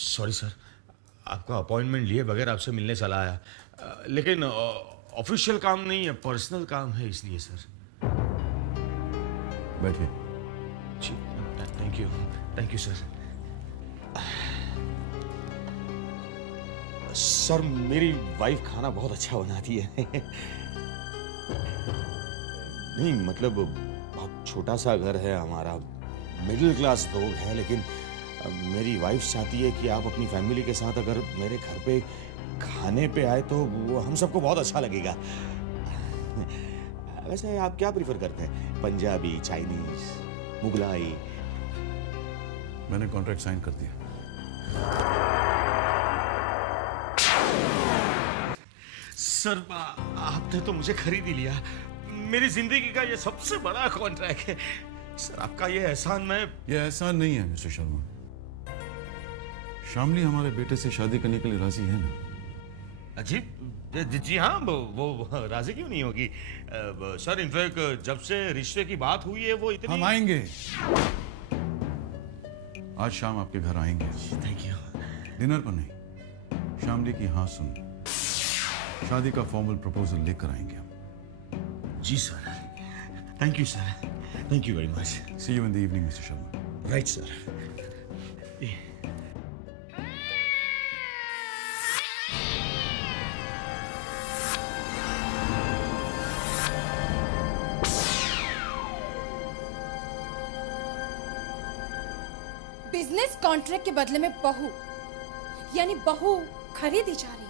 Sorry sir, आपका appointment लिए बगैर आपसे मिलने चला आया, लेकिन ऑफिशियल काम नहीं है, पर्सनल काम है, इसलिए सर। बैठिए। जी, थैंक यू सर। सर, मेरी वाइफ खाना बहुत अच्छा बनाती है। नहीं मतलब बहुत छोटा सा घर है हमारा, मिडिल क्लास लोग हैं, लेकिन मेरी वाइफ चाहती है कि आप अपनी फैमिली के साथ अगर मेरे घर पे खाने पे आए तो वो हम सबको बहुत अच्छा लगेगा। वैसे आप क्या प्रीफर करते हैं, पंजाबी, चाइनीज, मुगलाई? मैंने कॉन्ट्रैक्ट साइन कर दिया। सर, आपने तो मुझे खरीद ही लिया। मेरी जिंदगी का ये सबसे बड़ा कॉन्ट्रैक्ट है। सर, आपका ये एहसान ये एहसान नहीं है मिस्टर शर्मा। शामली हमारे बेटे से शादी करने के लिए राजी है ना? जी हाँ, वो राजी क्यों नहीं होगी? सर, इनफैक्ट जब से रिश्ते की बात हुई है वो इतनी। हम आएंगे, आज शाम आपके घर आएंगे। Thank you. डिनर पर नहीं, शामली की हाँ सुन शादी का फॉर्मल प्रपोजल लेकर आएंगे हम। जी sir, thank you sir, thank you very much. See you in the evening mister Sharma. Right sir. Business contract के बदले में बहू, यानी बहू खरीदी जा रही है,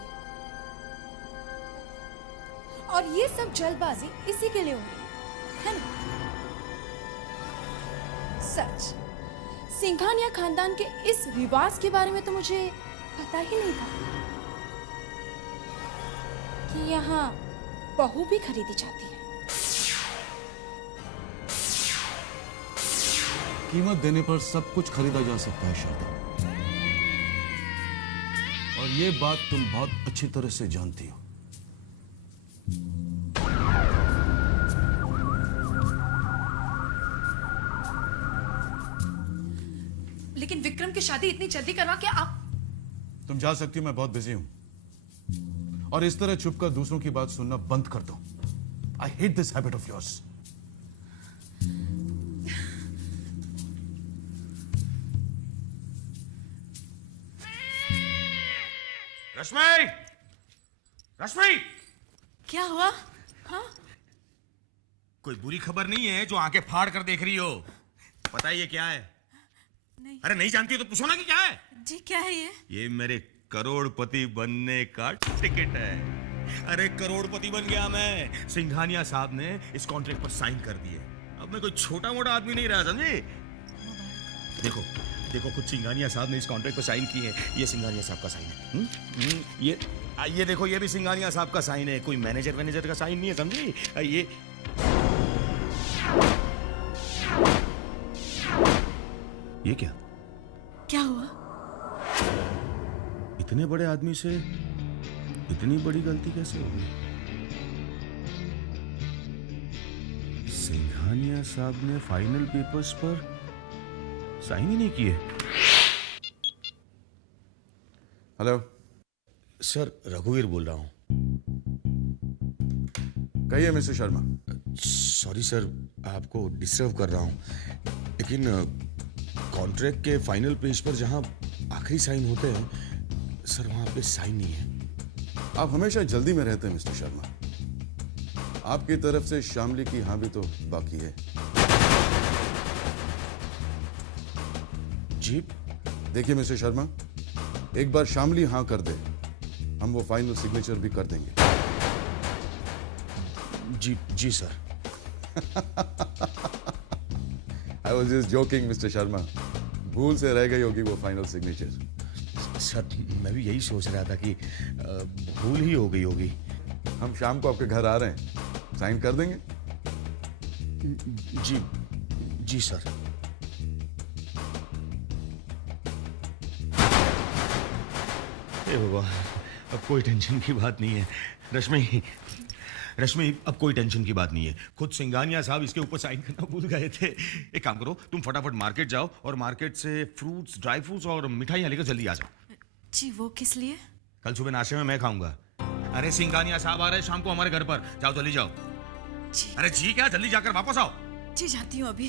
और ये सब जल्दबाजी इसी के लिए हो रही है ना? सच, सिंघानिया खानदान के इस रिवाज के बारे में तो मुझे पता ही नहीं था कि यहाँ बहू भी खरीदी जाती है। कीमत देने पर सब कुछ खरीदा जा सकता है शारदा, और ये बात तुम बहुत अच्छी तरह से जानती हो। लेकिन विक्रम की शादी इतनी जल्दी करवा के आप। तुम जा सकती हो, मैं बहुत बिजी हूं, और इस तरह छुपकर दूसरों की बात सुनना बंद कर दो। I hate this habit of yours. Rashmi! Rashmi! क्या हुआ? हाँ? कोई बुरी खबर नहीं है जो आंखें फाड़ कर देख रही हो? पता है ये क्या है? नहीं। अरे नहीं जानती हो तो पूछो ना कि क्या है। जी क्या है ये? ये मेरे करोड़पति बनने का टिकट है। अरे करोड़पति बन गया मैं। सिंघानिया साहब ने इस कॉन्ट्रैक्ट पर साइन कर दिए। अब मैं कोई छोटा मोटा आदमी नहीं रहा, समझे? देखो देखो, खुद सिंघानिया साहब ने इस कॉन्ट्रैक्ट पर साइन की है। ये सिंघानिया साहब का साइन है। ये देखो, ये भी सिंघानिया साहब का साइन है। कोई मैनेजर का साइन नहीं है, समझी? ये क्या क्या हुआ? इतने बड़े आदमी से इतनी बड़ी गलती कैसे हो गई? सिंघानिया साहब ने फाइनल पेपर्स पर साइन ही नहीं किए। हेलो सर, रघुवीर बोल रहा हूं। कहिए मिस्टर शर्मा। सॉरी सर, आपको डिस्टर्ब कर रहा हूं, लेकिन कॉन्ट्रैक्ट के फाइनल पेज पर जहां आखिरी साइन होते हैं, सर वहां पे साइन नहीं है। आप हमेशा जल्दी में रहते हैं मिस्टर शर्मा। आपकी तरफ से शामली की हाँ भी तो बाकी है। जी देखिए मिस्टर शर्मा, एक बार शामली हाँ कर दे, हम वो फाइनल सिग्नेचर भी कर देंगे। जी sir. I was just joking mister Sharma. भूल से रह गई होगी वो फाइनल सिग्नेचर। सर, मैं भी यही सोच रहा था कि भूल ही हो गई होगी। हम शाम को आपके घर आ रहे हैं, साइन कर देंगे। जी सर। हे भगवान, अब कोई टेंशन की बात नहीं है। रश्मि, अब कोई टेंशन की बात नहीं है। खुद सिंघानिया साहब इसके ऊपर साइन करना भूल गए थे। एक काम करो, तुम फटाफट मार्केट जाओ और मार्केट से फ्रूट्स, ड्राई फ्रूट्स और मिठाइयाँ लेकर जल्दी आ जाओ। जी वो किस लिए? कल सुबह नाश्ते में मैं खाऊंगा। अरे सिंघानिया साहब आ रहे हैं शाम को हमारे घर पर, जाओ जल्दी जाओ। जी अरे जी क्या, जल्दी जाकर वापस आओ। जी जाती हूँ अभी।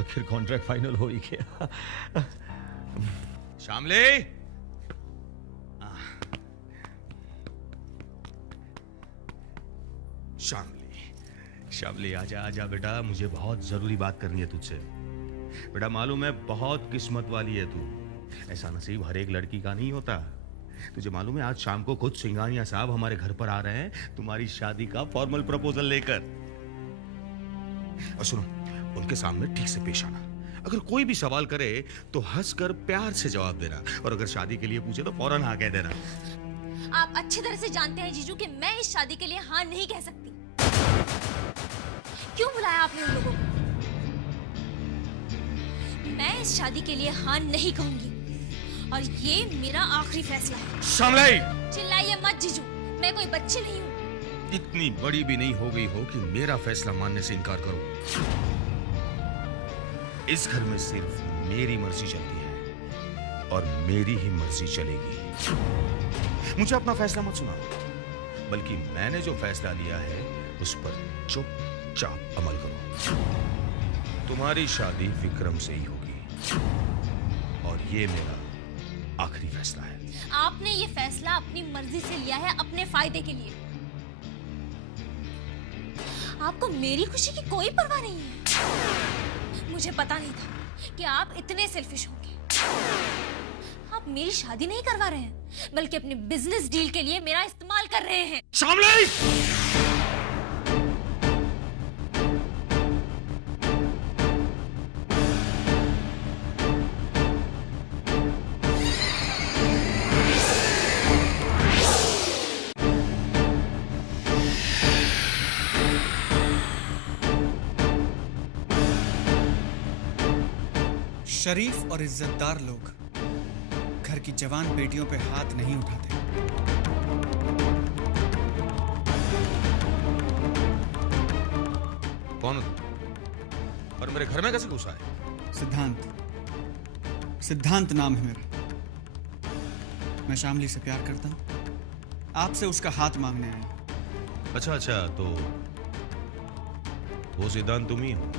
आखिर कॉन्ट्रैक्ट फाइनल हो ही गया। शामली, शामली आजा आजा बेटा, मुझे बहुत जरूरी बात करनी है तुझसे। बेटा मालूम है बहुत किस्मत वाली है तू, ऐसा नसीब हर एक लड़की का नहीं होता। तुझे मालूम है आज शाम को खुद सिंघानिया साहब हमारे घर पर आ रहे हैं तुम्हारी शादी का फॉर्मल प्रपोजल लेकर। और सुनो, उनके सामने ठीक से पेश आना, अगर कोई भी सवाल करे तो हंसकर प्यार से जवाब देना, और अगर शादी के लिए पूछे तो फौरन हाँ कह देना। आप अच्छी तरह से जानते हैं जीजू कि मैं इस शादी के लिए हाँ नहीं कह सकती। क्यों बुलाया आपने उन लोगों को? मैं इस शादी के लिए हाँ नहीं कहूंगी, और ये मेरा आखिरी फैसला है। शामली, चिल्लाइए मत जीजू, मैं कोई बच्ची नहीं हूँ। इतनी बड़ी भी नहीं हो गई हो कि मेरा फैसला मानने से इनकार करो। इस घर में सिर्फ मेरी मर्जी चलती है और मेरी ही मर्जी चलेगी। मुझे अपना फैसला मत सुनाओ, बल्कि मैंने जो फैसला लिया है उस पर चुपचाप अमल करो। तुम्हारी शादी विक्रम से ही होगी, और ये मेरा आखिरी फैसला है। आपने ये फैसला अपनी मर्जी से लिया है, अपने फायदे के लिए। आपको मेरी खुशी की कोई परवाह नहीं है। मुझे पता नहीं था कि आप इतने सेल्फिश होंगे। आप मेरी शादी नहीं करवा रहे हैं, बल्कि अपने बिजनेस डील के लिए मेरा इस्तेमाल कर रहे हैं। शामली! शरीफ और इज्जतदार लोग घर की जवान बेटियों पे हाथ नहीं उठाते। कौन हो तुम? और मेरे घर में कैसे घुसा है? सिद्धांत नाम है मेरा। मैं शामली से प्यार करता हूं, आपसे उसका हाथ मांगने आया। अच्छा, तो वो सिद्धांत तुम ही हो।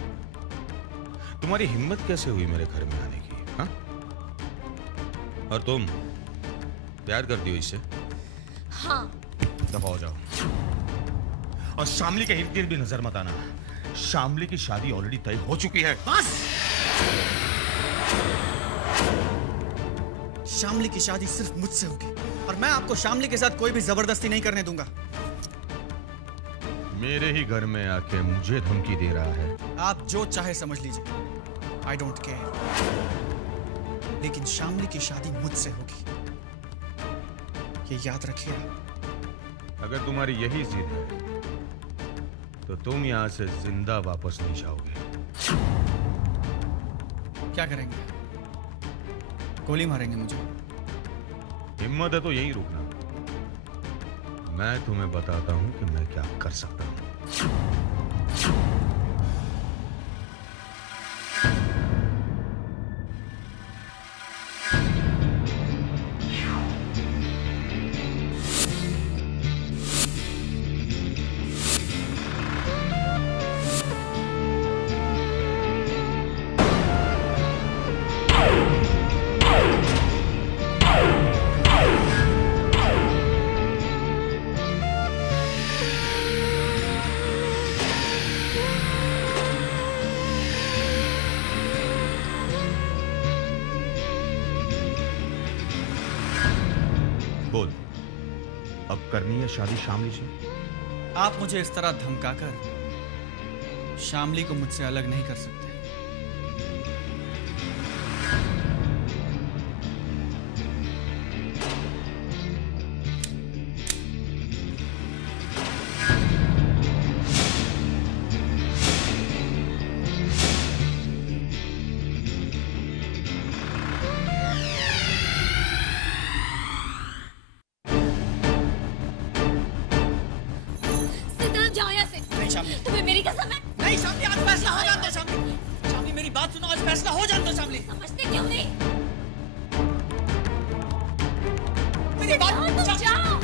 तुम्हारी हिम्मत कैसे हुई मेरे घर में आने की? हाँ? और तुम प्यार करती हो इससे? हाँ। दफा हो जाओ, और शामली के इर्द गिर्द भी नजर मत आना। शामली की शादी ऑलरेडी तय हो चुकी है। बस! शामली की शादी सिर्फ मुझसे होगी, और मैं आपको शामली के साथ कोई भी जबरदस्ती नहीं करने दूंगा। मेरे ही घर में आके मुझे धमकी दे रहा है। आप जो चाहे समझ लीजिए, आई डोंट केयर, लेकिन शामली की शादी मुझसे होगी, ये याद रखिएगा। अगर तुम्हारी यही जिद है तो तुम यहां से जिंदा वापस नहीं जाओगे। क्या करेंगे? गोली मारेंगे मुझे? हिम्मत है तो यहीं रुकना, मैं तुम्हें बताता हूं कि मैं क्या कर सकता हूं। बोल, अब करनी है शादी शामली से? आप मुझे इस तरह धमकाकर शामली को मुझसे अलग नहीं कर सकते। सिद्धांत, जाओ यहाँ से। नहीं शामली, तुम्हें मेरी कसम है। नहीं शामली, आज फैसला हो जाता है। शामली, शामली मेरी बात सुनो, आज फैसला हो जाता शामली। समझते क्यों नहीं? मेरी बात तुम जाओ।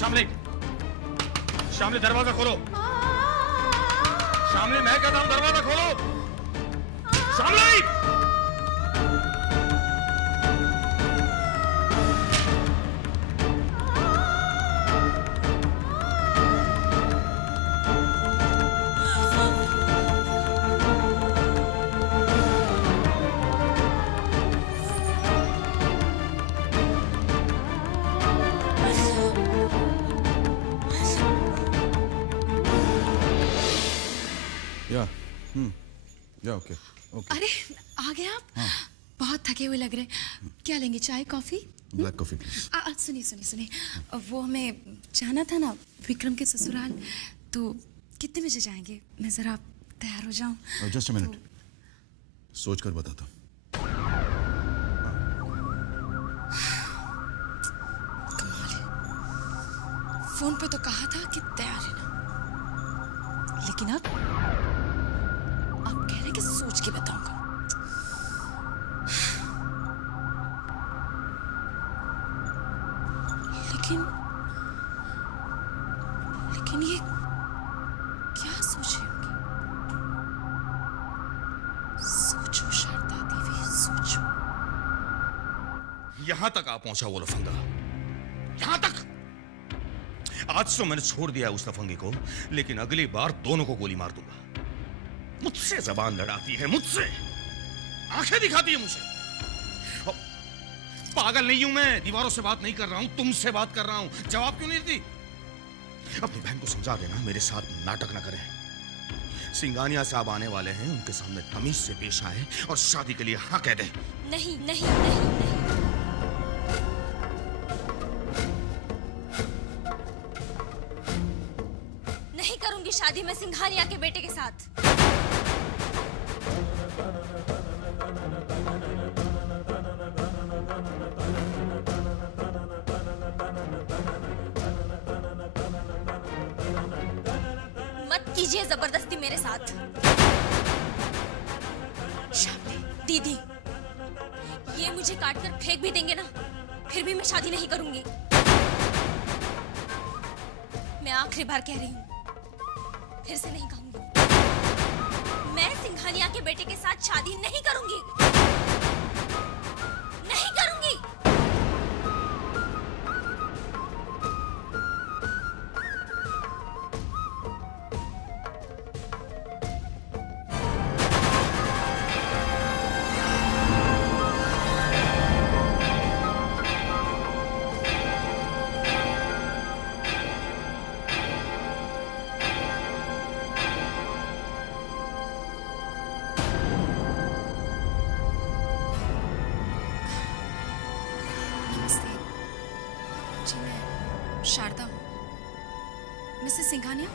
शामली, शामली दरवाजा खोलो। शामली, मैं कहता हूं दरवाजा खोलो। शामली! या ओके ओके। अरे आ गए आप? बहुत थके हुए लग रहे हैं। क्या लेंगे, चाय कॉफी? Black coffee please. सुनिए सुनिए सुनिए, वो हमें जाना था ना विक्रम के ससुराल, तो कितने बजे जाएंगे? मैं जरा तैयार हो जाऊं। जस्ट अ मिनट, सोच कर बताता हूँ। फोन पे तो कहा था कि तैयार है ना, लेकिन अब कह रहे हैं कि सोच के बताऊंगा। लेकिन लेकिन ये क्या सोच रही होंगी? सोचो शारदा देवी, सोचो। यहां तक आ पहुंचा वो लफंगा, यहां तक। आज तो मैंने छोड़ दिया उस लफंगे को, लेकिन अगली बार दोनों को गोली मार दूंगा। मुझसे जबान लड़ाती है, मुझसे आंखें दिखाती है मुझे। पागल नहीं हूं मैं, दीवारों से बात नहीं कर रहा हूं, तुमसे बात कर रहा हूं। जवाब क्यों नहीं देती? अपनी बहन को समझा देना मेरे साथ नाटक ना करें। सिंघानिया साहब आने वाले हैं, उनके सामने तमीज से पेश आए और शादी के लिए हाँ कह दे। नहीं नहीं नहीं नहीं। नहीं करूंगी शादी मैं सिंघानिया के बेटे के साथ। मत कीजिए जबरदस्ती मेरे साथ। दीदी, ये मुझे काट कर फेंक भी देंगे ना, फिर भी मैं शादी नहीं करूंगी। मैं आखिरी बार कह रही हूं, फिर से नहीं कहूंगी। मैं सिंघानिया के बेटे के साथ शादी नहीं करूंगी, नहीं करूंगी। नमस्ते जी, मैं शारदा हूँ। मिसेस सिंघानिया,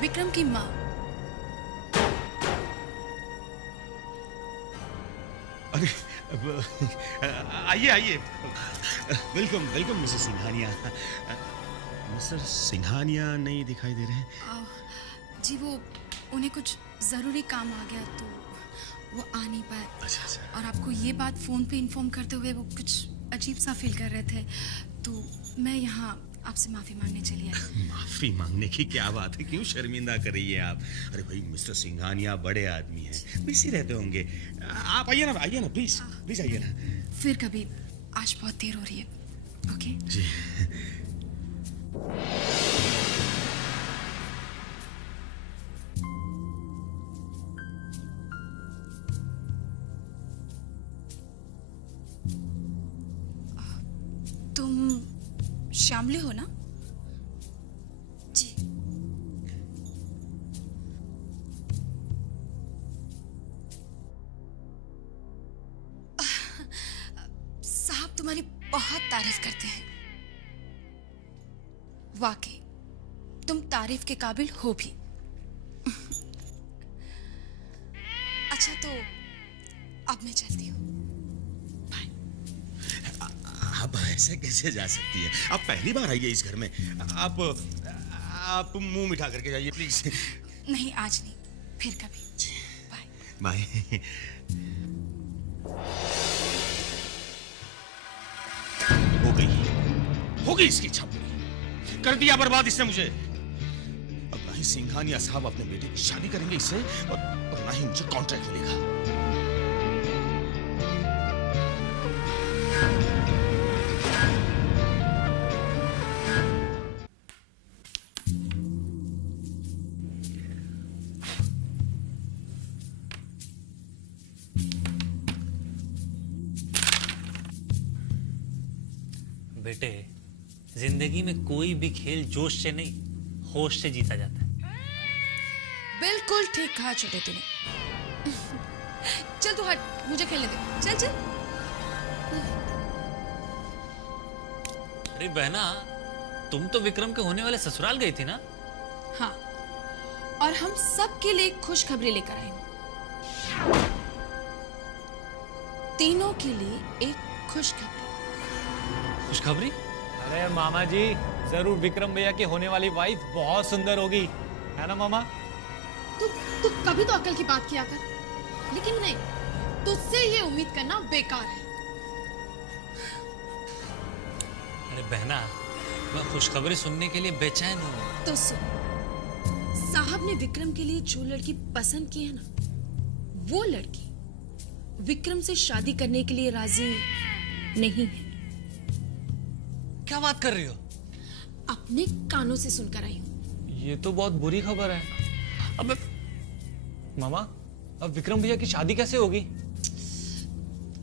विक्रम की माँ। अरे आइए आइए, welcome welcome Mrs Singhania. Mister Singhania नहीं दिखाई दे रहे हैं। जी वो उन्हें कुछ ज़रूरी काम आ गया तो वो आ नहीं पाए। अच्छा अच्छा। और आपको ये बात फ़ोन पे इन्फॉर्म करते हुए वो कुछ अजीब सा फील कर रहे थे, तो मैं यहाँ आपसे माफ़ी मांगने चली आई। माफी मांगने की क्या बात है, क्यों शर्मिंदा कर रही है आप? अरे भाई मिस्टर सिंघानिया बड़े आदमी हैं, बिजी रहते होंगे। आप आइए ना प्लीज प्लीज आइए ना। फिर कभी, आज बहुत देर हो रही है। ओके जी। तुम शामली हो ना? जी। साहब तुम्हारी बहुत तारीफ करते हैं। वाकई तुम तारीफ के काबिल हो भी। अच्छा तो अब मैं चलती हूँ। अब ऐसे कैसे जा सकती है? आप पहली बार आई है इस घर में। आप मुंह मिठा करके जाइए प्लीज। नहीं आज नहीं, फिर कभी। बाय। बाय। हो गई इसकी इच्छा पूरी। कर दिया बर्बाद इसने मुझे। अब ना ही सिंघानिया साहब अपने बेटे की शादी करेंगे इससे और ना ही मुझे कॉन्ट्रैक्ट मिलेगा। बेटे, जिंदगी में कोई भी खेल जोश से नहीं, होश से जीता जाता है। बिल्कुल ठीक कहा छोटे तूने। चल तू हट, मुझे खेलने दे। चल चल। अरे बहना, तुम तो विक्रम के होने वाले ससुराल गई थी ना? हाँ, और हम सब के लिए खुशखबरी लेकर आई हूँ। तीनों के लिए एक खुशखबरी। खुशखबरी? अरे मामा जी, जरूर विक्रम भैया की होने वाली वाइफ बहुत सुंदर होगी, है ना मामा? तू कभी तो अकल की बात किया कर। लेकिन नहीं, तुझसे ये उम्मीद करना बेकार है। अरे बहना, मैं खुशखबरी सुनने के लिए बेचैन हूँ। तो सुन, साहब ने विक्रम के लिए जो लड़की पसंद की है ना, वो लड़की विक्रम से शादी करने के लिए राजी नहीं है। क्या बात कर रही हो? अपने कानों से सुनकर आई हूँ। ये तो बहुत बुरी खबर है। अब मामा, अब विक्रम भैया की शादी कैसे होगी?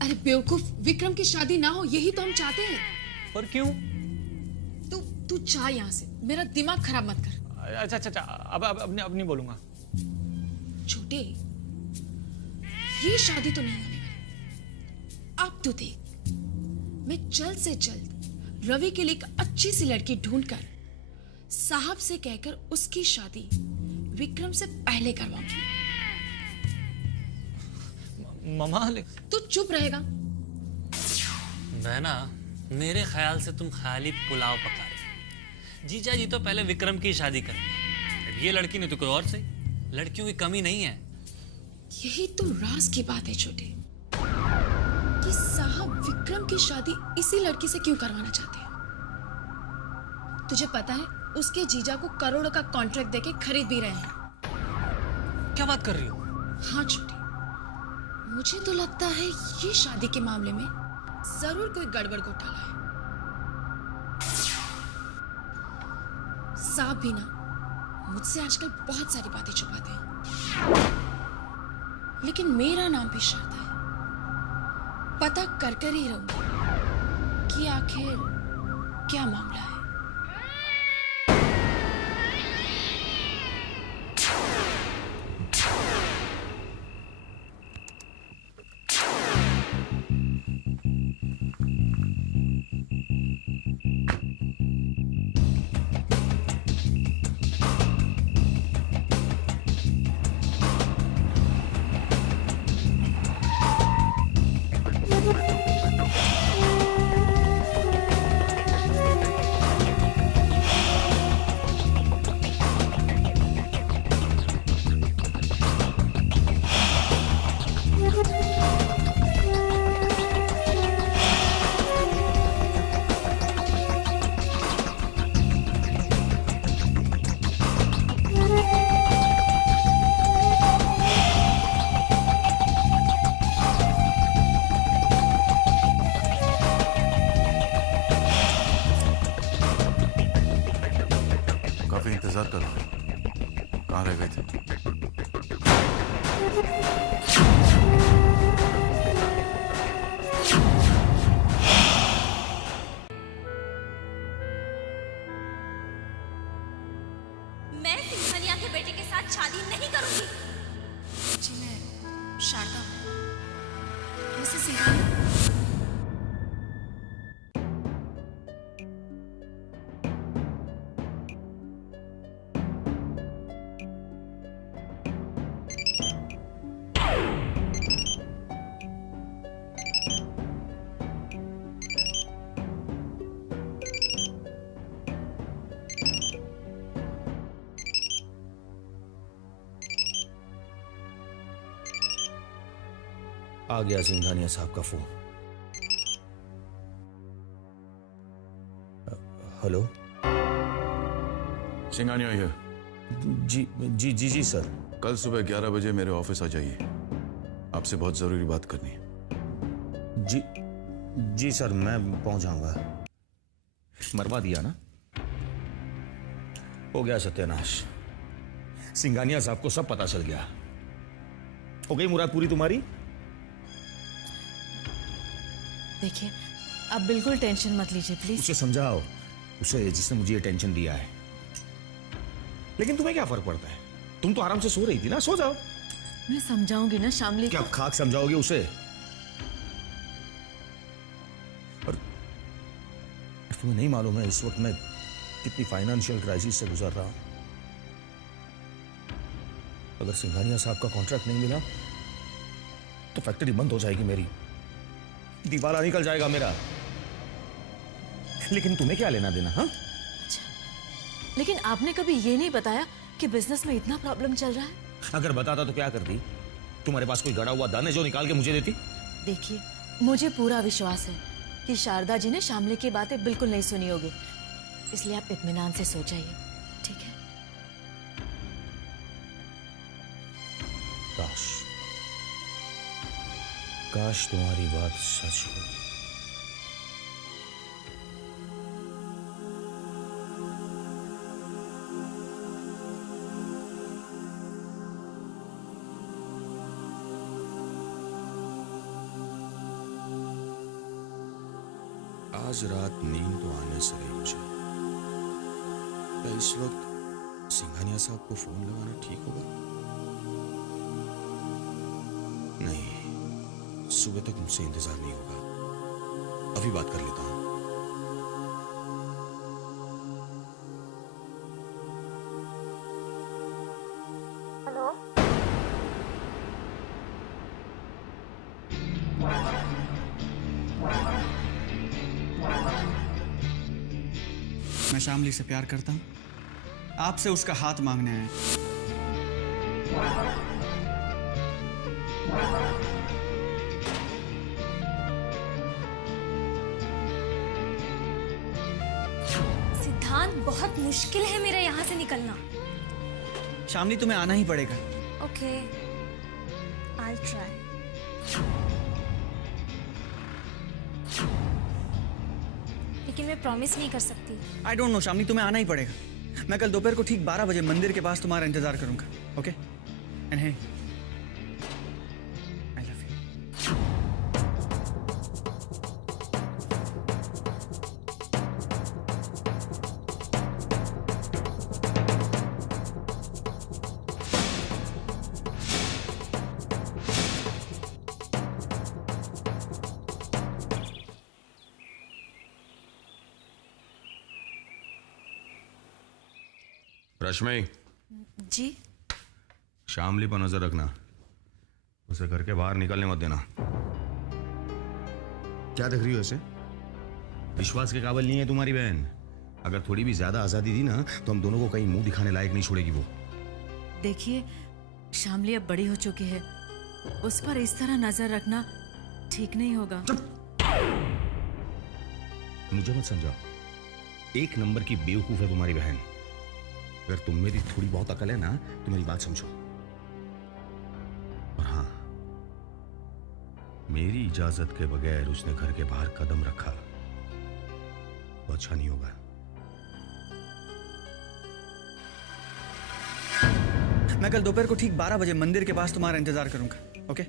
अरे बेवकूफ, विक्रम की शादी ना हो यही तो हम चाहते हैं। पर क्यों? तू जा यहाँ से, मेरा दिमाग खराब मत कर। अच्छा, अब नहीं बोलूंगा। छोटे, ये शादी तो नहीं होने वाली। अब तू देख, मैं जल्द से जल्द रवि के लिए एक अच्छी सी लड़की ढूंढकर साहब से कहकर उसकी शादी विक्रम से पहले करवाऊंगी। मामा तू चुप रहेगा? बहना, मेरे ख्याल से तुम खाली पुलाव पका रहे। जीजा जी तो पहले विक्रम की शादी करें, ये लड़की ने तो कोई और सही। लड़कियों की कमी नहीं है। यही तो राज की बात है छोटे, कि साहब विक्रम की शादी इसी लड़की से क्यों करवाना चाहते हैं। तुझे पता है, उसके जीजा को करोड़ों का कॉन्ट्रैक्ट देके खरीद भी रहे हैं। क्या बात कर रही हो? हाँ छोटे, मुझे तो लगता है ये शादी के मामले में जरूर कोई गड़बड़ घोटाला है। साहब भी ना मुझसे आजकल बहुत सारी बातें छुपाते हैं, लेकिन मेरा नाम भी शारदा है। पता कर ही रहूंगी कि आखिर क्या मामला है। काफी इंतजार कर रहा हूं। कहाँ रह गए थे? मैं सिंघानिया के बेटे के साथ शादी नहीं करूंगी। जी मैं शारदा हूँ, मिसेस सिंघानिया। आ गया सिंघानिया साहब का फोन। हेलो। सिंघानिया हियर। जी जी जी जी सर। कल सुबह 11 बजे मेरे ऑफिस आ जाइए, आपसे बहुत जरूरी बात करनी है। जी जी सर, मैं पहुंच जाऊंगा। मरवा दिया ना, हो गया सत्यानाश। सिंघानिया साहब को सब पता चल गया। हो गई मुराद पूरी तुम्हारी? देखिए, आप बिल्कुल टेंशन मत लीजिए प्लीज। उसे समझाओ, उसे जिसने मुझे ये टेंशन दिया है। लेकिन तुम्हें क्या फर्क पड़ता है? तुम तो आराम से सो रही थी ना, सो जाओ। मैं समझाऊंगी ना शामली क्या को। खाक समझाओगे उसे? और तुम्हें नहीं मालूम है इस वक्त मैं कितनी फाइनेंशियल क्राइसिस से गुजर रहा हूं। अगर सिंघानिया साहब का कॉन्ट्रैक्ट नहीं मिला तो फैक्ट्री बंद हो जाएगी मेरी, दिवाला निकल जाएगा मेरा। लेकिन तुम्हें क्या लेना देना? हाँ, लेकिन आपने कभी ये नहीं बताया कि बिजनेस में इतना प्रॉब्लम चल रहा है। अगर बताता तो क्या करती? तुम्हारे पास कोई गड़ा हुआ धन है जो निकाल के मुझे देती? देखिए, मुझे पूरा विश्वास है कि शारदा जी ने शामली की बातें बिल्कुल नहीं सुनी होगी, इसलिए आप इत्मीनान से सो जाइए, ठीक है? काश काश तुम्हारी बात सच हो। आज रात नींद तो आने से रही मुझे। क्या इस वक्त सिंघानिया साहब को फोन लगाना ठीक होगा? नहीं, सुबह तक मुझसे इंतजार नहीं होगा। अभी बात कर लेता हूं। मैं शामली से प्यार करता हूं, आपसे उसका हाथ मांगने आया। सिद्धांत, बहुत मुश्किल है मेरा यहाँ से निकलना। शामली, तुम्हें आना ही पड़ेगा। Okay, I try. लेकिन मैं प्रॉमिस नहीं कर सकती। आई डोंट नो शामली, तुम्हें आना ही पड़ेगा। मैं कल दोपहर को ठीक 12 बजे मंदिर के पास तुम्हारा इंतजार करूंगा। Okay? And hey, I love you. Rashmi, जी? शामली पर नजर रखना, उसे घर के बाहर निकलने मत देना। क्या देख रही हो ऐसे? विश्वास के काबिल नहीं है तुम्हारी बहन। अगर थोड़ी भी ज्यादा आजादी दी ना तो हम दोनों को कहीं मुंह दिखाने लायक नहीं छोड़ेगी वो। देखिए, शामली अब बड़ी हो चुकी है, उस पर इस तरह नजर रखना ठीक नहीं होगा। मुझे मत समझाओ, एक नंबर की बेवकूफ है तुम्हारी बहन। अगर तुम मेरी थोड़ी बहुत अकल है ना तो मेरी बात समझो। और हाँ, मेरी इजाजत के बगैर उसने घर के बाहर कदम रखा तो अच्छा नहीं होगा। मैं कल दोपहर को ठीक 12 बजे मंदिर के पास तुम्हारा इंतजार करूंगा। ओके?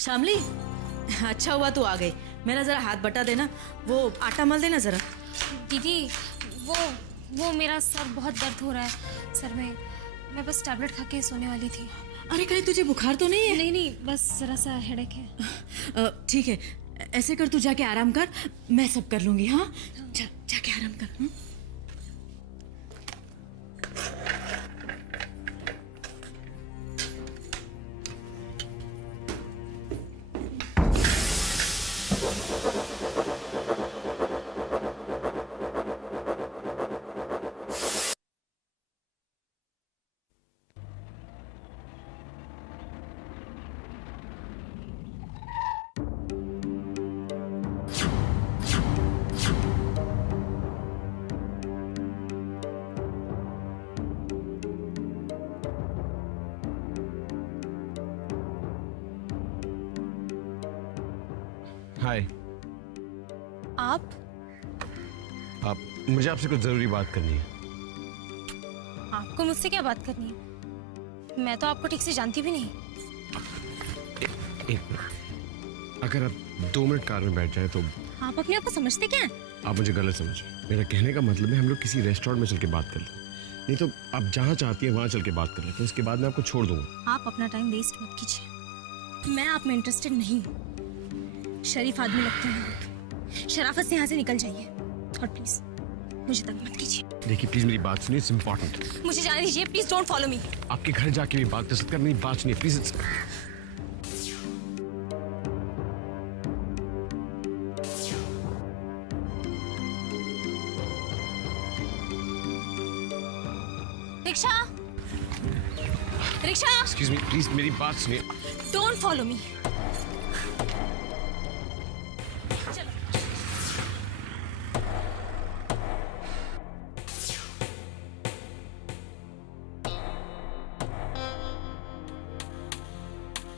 शामली, अच्छा हुआ तू आ गई। मेरा जरा हाथ बटा देना, वो आटा मल देना जरा। दीदी वो मेरा सर बहुत दर्द हो रहा है सर में। मैं बस टैबलेट खा के सोने वाली थी। अरे कहीं तुझे बुखार तो नहीं है? नहीं, बस जरा सा हेडेक है। ठीक है, ऐसे कर, तू जाके आराम कर, मैं सब कर लूंगी। हाँ, जाके आराम कर। हाँ? हाय। आप मुझे आपसे कुछ जरूरी बात करनी है। आपको मुझसे क्या बात करनी है? मैं तो आपको ठीक से जानती भी नहीं। एक मिनट, अगर आप 2 मिनट कार में बैठ जाए तो। आप अपने आप को समझते क्या हैं? आप मुझे गलत समझे। मेरा कहने का मतलब है हम लोग किसी रेस्टोरेंट में चल के बात कर लें, नहीं तो आप जहाँ चाहती हैं वहाँ चल के बात कर लेते हैं। उसके बाद मैं आपको छोड़ दूंगा। आप अपना टाइम वेस्ट मत कीजिए। मैं आप में इंटरेस्टेड नहीं हूँ। शरीफ आदमी लगते हैं, शराफत से यहाँ से निकल जाइए और प्लीज मुझे तंग मत कीजिए। देखिए प्लीज मेरी बात सुनिए, इट्स इम्पोर्टेंट। मुझे जाने दीजिए, प्लीज डोंट फॉलो मी। आपके घर जाके भी बात कर सकते हैं, मेरी बात सुनिए please. Rickshaw, rickshaw, excuse me please, मेरी बात सुनिए। Don't follow me.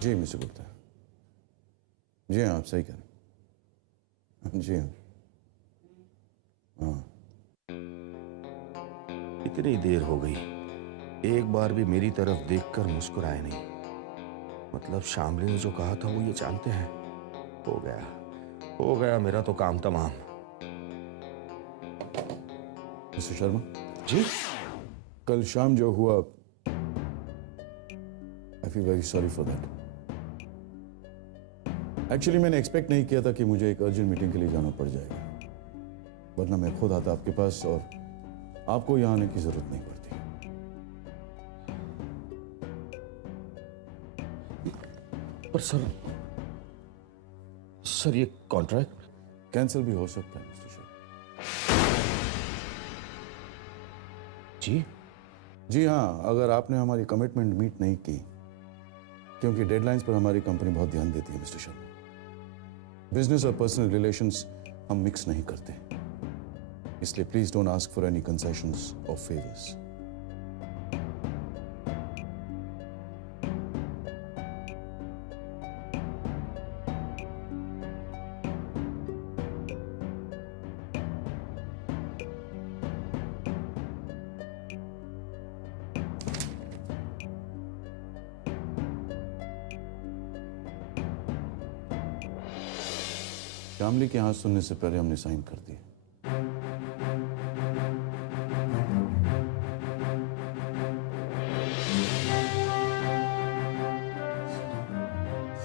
जी मिस्टर गुप्ता, जी हाँ, आप सही कह रहे हैं। जी हाँ। इतनी देर हो गई, एक बार भी मेरी तरफ देखकर मुस्कुराए नहीं। मतलब शामली ने जो कहा था वो ये जानते हैं। हो गया मेरा तो काम तमाम। मिस्टर शर्मा जी, कल शाम जो हुआ, I feel very sorry for that. Actually मैंने एक्सपेक्ट नहीं किया था कि मुझे एक अर्जेंट मीटिंग के लिए जाना पड़ जाएगा, वरना मैं खुद आता आपके पास और आपको यहां आने की जरूरत नहीं पड़ती। पर सर ये कॉन्ट्रैक्ट कैंसिल भी हो सकता है मिस्टर शर्मा। जी हाँ, अगर आपने हमारी कमिटमेंट मीट नहीं की, क्योंकि डेडलाइंस पर हमारी कंपनी बहुत ध्यान देती है मिस्टर शर्मा। बिजनेस और पर्सनल रिलेशंस हम मिक्स नहीं करते, इसलिए please don't ask for any concessions और फेवर्स। शामली के हाथ सुनने से पहले हमने साइन कर दिया।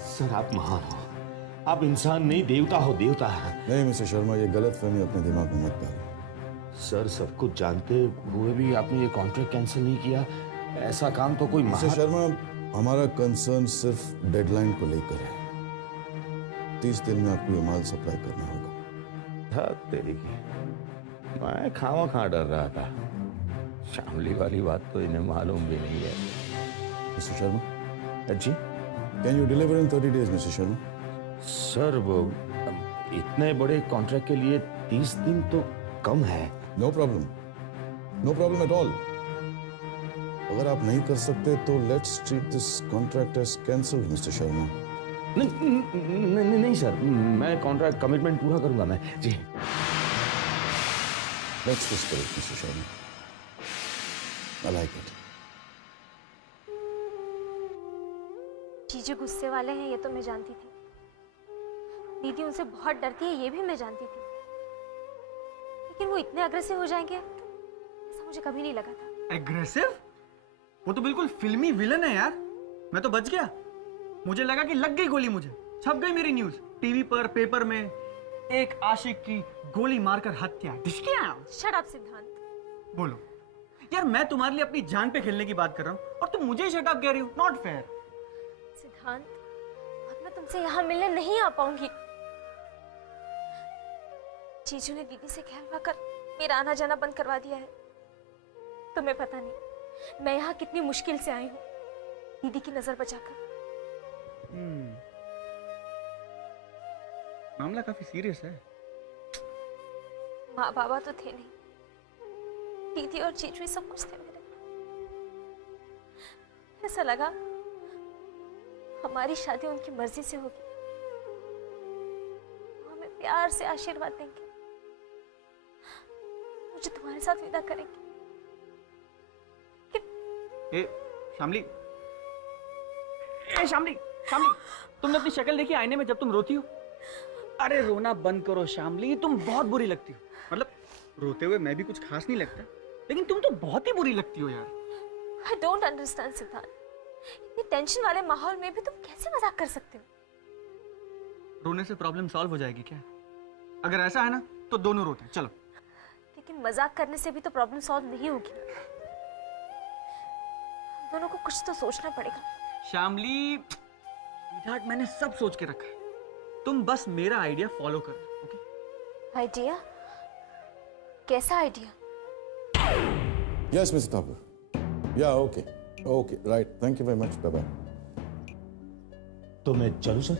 सर आप महान हो, आप इंसान नहीं देवता हो, देवता। नहीं मिस्टर शर्मा, ये गलत फहमी अपने दिमाग में मत डालिए। सर सब कुछ जानते हुए भी आपने ये कॉन्ट्रैक्ट कैंसिल नहीं किया, ऐसा काम तो कोई मिस्टर शर्मा, हमारा कंसर्न सिर्फ डेडलाइन को लेकर है। 30 दिन में आपको ये माल सप्लाई करना होगा। तेरी की, मैं खामा डर रहा था। शामली वाली बात तो इन्हें मालूम भी नहीं है। Mister Sharma ji, can you deliver in 30 days mister Sharma? Sir वो इतने बड़े कॉन्ट्रैक्ट के लिए 30 दिन तो कम है। No problem at all. अगर आप नहीं कर सकते तो let's treat this contract as cancelled mister Sharma. नहीं सर, मैं कॉन्ट्रैक्ट कमिटमेंट पूरा करूंगा मैं। जी, let's discuss mister Sharma, I like it. जीजू गुस्से वाले हैं ये तो मैं जानती थी, दीदी उनसे बहुत डरती है ये भी मैं जानती थी, लेकिन वो इतने अग्रेसिव हो जाएंगे ऐसा मुझे कभी नहीं लगा था। एग्रेसिव? वो तो बिल्कुल फिल्मी विलन है यार। मैं तो बच गया, मुझे लगा कि लग गई गोली, मुझे छप गई मेरी न्यूज टीवी पर, पेपर में, एक आशिक की गोली मारकर हत्या। शट अप सिद्धांत। बोलो यार, मैं तुम्हारे लिए अपनी जान पे खेलने की बात कर रहा हूँ और तुम मुझे ही शट अप कह रही हो। Not fair. सिद्धांत, अब मैं तुमसे यहाँ मिलने नहीं आ पाऊंगी। जीजू ने दीदी से कहलवा कर मेरा आना जाना बंद करवा दिया है। तुम्हें पता नहीं मैं यहाँ कितनी मुश्किल से आई हूँ दीदी की नजर बचाकर। मामला काफी सीरियस है। माँ बाबा तो थे नहीं, दीदी और जीजू ही सब कुछ थे मेरे। ऐसा लगा हमारी शादी उनकी मर्जी से होगी, वो हमें प्यार से आशीर्वाद देंगे, मुझे तुम्हारे साथ विदा करेंगे। ए शामली, शामली, तुमने अपनी शक्ल देखी आईने में जब तुम रोती हो? अरे रोना बंद करो शामली, तुम बहुत बुरी लगती हो। मतलब रोते हुए मैं भी कुछ खास नहीं लगता, लेकिन तुम तो बहुत ही बुरी लगती हो यार। I don't understand सिद्धांत, इतनी टेंशन वाले माहौल में भी तुम कैसे मजाक कर सकते हो? रोने से प्रॉब्लम सॉल्व हो जाएगी क्या? अगर ऐसा है ना तो दोनों रोते हैं, चलो। लेकिन मजाक करने से भी तो प्रॉब्लम सॉल्व नहीं होगी। हम दोनों को कुछ तो सोचना पड़ेगा। शामली, स्वीटहार्ट, मैंने सब सोच के रखा है, तुम बस मेरा आइडिया फॉलो करना, ओके? आइडिया? कैसा idea? Yes, Mr. Thakur. Yeah, okay. Okay, right. Thank you very much. Bye-bye. तो मैं चलूं sir?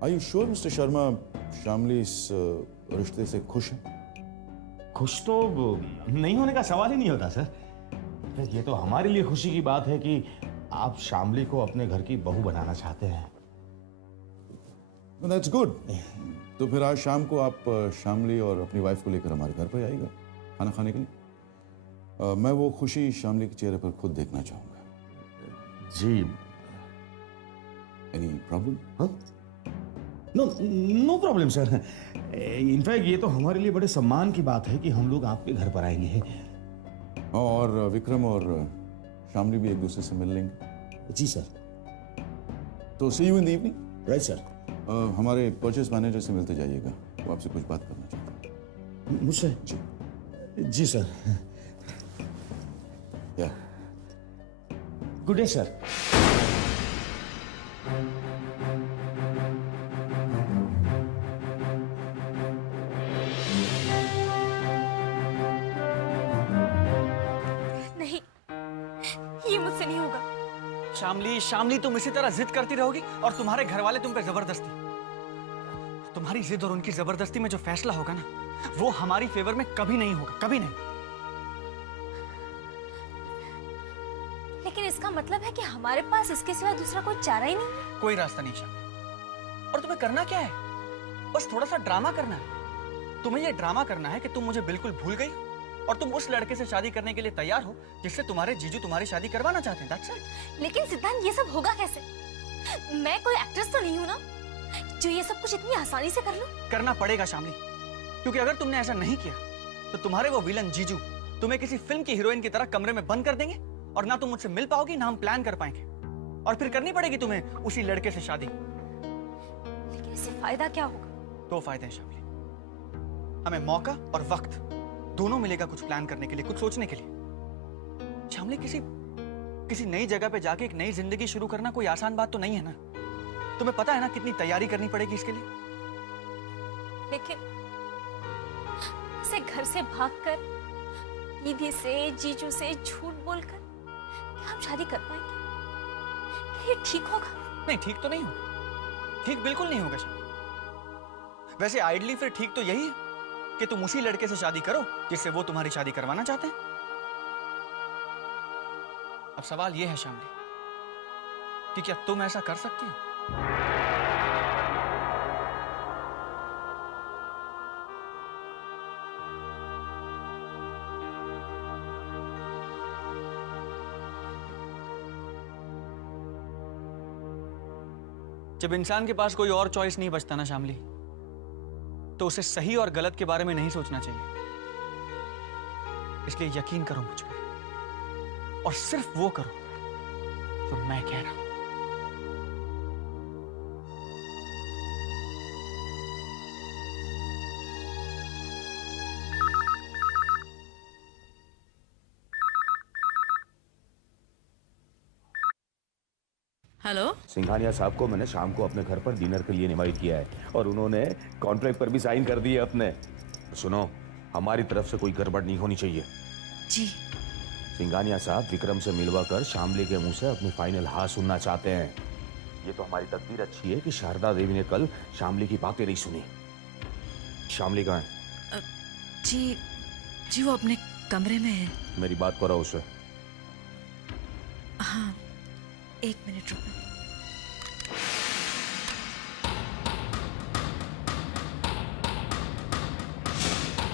Are you sure, Mr. Sharma, Shamli इस रिश्ते से खुश है? खुश तो नहीं होने का सवाल ही नहीं होता सर। ये तो हमारे लिए खुशी की बात है कि आप शामली को अपने घर की बहू बनाना चाहते हैं। That's good. तो फिर आज शाम को आप शामली और अपनी वाइफ को लेकर हमारे घर पर आइएगा खाना खाने के लिए। मैं वो खुशी शामली के चेहरे पर खुद देखना चाहूंगा। जी। Any problem? हाँ? No problem sir. इनफैक्ट ये तो हमारे लिए बड़े सम्मान की बात है कि हम लोग आपके घर पर आएंगे। और विक्रम और शामली भी एक दूसरे से मिल लेंगे। जी सर। तो see you in the evening. Right sir. हमारे परचेस मैनेजर से मिलते जाइएगा, वो आपसे कुछ बात करना चाहते हैं। मुझसे? जी जी सर। या गुड डे सर। नहीं, ये मुझसे नहीं होगा। शामली, तुम इसी तरह जिद करती रहोगी और तुम्हारे घर वाले तुम पे जबरदस्ती। तुम्हारी जिद और उनकी जबरदस्ती में जो फैसला होगा ना, वो हमारी फेवर में कभी नहीं होगा, कभी नहीं। लेकिन इसका मतलब है कि हमारे पास इसके सिवा दूसरा कोई चारा ही नहीं। कोई रास्ता नहीं शामली। और तुम्हें करना क्या है? बस थोड़ा सा ड्रामा करना है। तुम्हें ये ड्रामा करना है कि तुम मुझे बिल्कुल भूल गई और तुम उस लड़के से शादी करने के लिए तैयार हो जिससे तुम्हारे जीजू तुम्हारी शादी करवाना चाहते हैं। That's it। लेकिन सिद्धांत, ये सब होगा कैसे? मैं कोई एक्ट्रेस तो नहीं हूं ना जो ये सब कुछ इतनी आसानी से कर लूं। करना पड़ेगा शामली, क्योंकि अगर तुमने ऐसा नहीं किया तो तुम्हारे वो विलन जीजू तुम्हें किसी फिल्म की हीरोइन की तरह कमरे में बंद कर देंगे और ना तुम मुझसे मिल पाओगी ना हम प्लान कर पाएंगे, और फिर करनी पड़ेगी तुम्हें उसी लड़के से शादी। लेकिन इससे फायदा क्या होगा? दो फायदे हैं शामली, हमें मौका और वक्त दोनों मिलेगा कुछ प्लान करने के लिए, कुछ सोचने के लिए। शामली, किसी नई जगह पे जाके एक नई जिंदगी शुरू करना कोई आसान बात तो नहीं है ना। तुम्हें पता है ना कितनी तैयारी करनी पड़ेगी इसके लिए। लेकिन इसे घर से भागकर, दीदी से, जीजू से झूठ बोलकर क्या हम शादी कर पाएंगे? क्या ये ठीक होगा? नहीं, ठीक तो नहीं होगा, ठीक बिल्कुल नहीं होगा शामली। वैसे आइडली फिर ठीक तो यही है कि तुम उसी लड़के से शादी करो जिससे वो तुम्हारी शादी करवाना चाहते हैं। अब सवाल यह है शामली कि क्या तुम ऐसा कर सकती हो? जब इंसान के पास कोई और चॉइस नहीं बचता ना शामली, तो उसे सही और गलत के बारे में नहीं सोचना चाहिए। इसलिए यकीन करो मुझ पर, और सिर्फ वो करो जो मैं कह रहा हूं। हेलो। सिंघानिया साहब को मैंने शाम को अपने घर पर डिनर के लिए इनवाइट किया है और उन्होंने कॉन्ट्रैक्ट पर भी साइन कर दिए अपने। सुनो, हमारी तरफ से कोई गड़बड़ नहीं होनी चाहिए। जी। सिंघानिया साहब विक्रम से मिलवा कर शामली के मुंह से अपनी फाइनल हाँ सुनना चाहते हैं। ये तो हमारी तकदीर अच्छी है कि शारदा देवी ने कल शामली की बातें नहीं सुनी। शामली कहाँ है? जी जी वो अपने कमरे में है। मेरी बात करो उससे। हाँ, 1 मिनट रुको।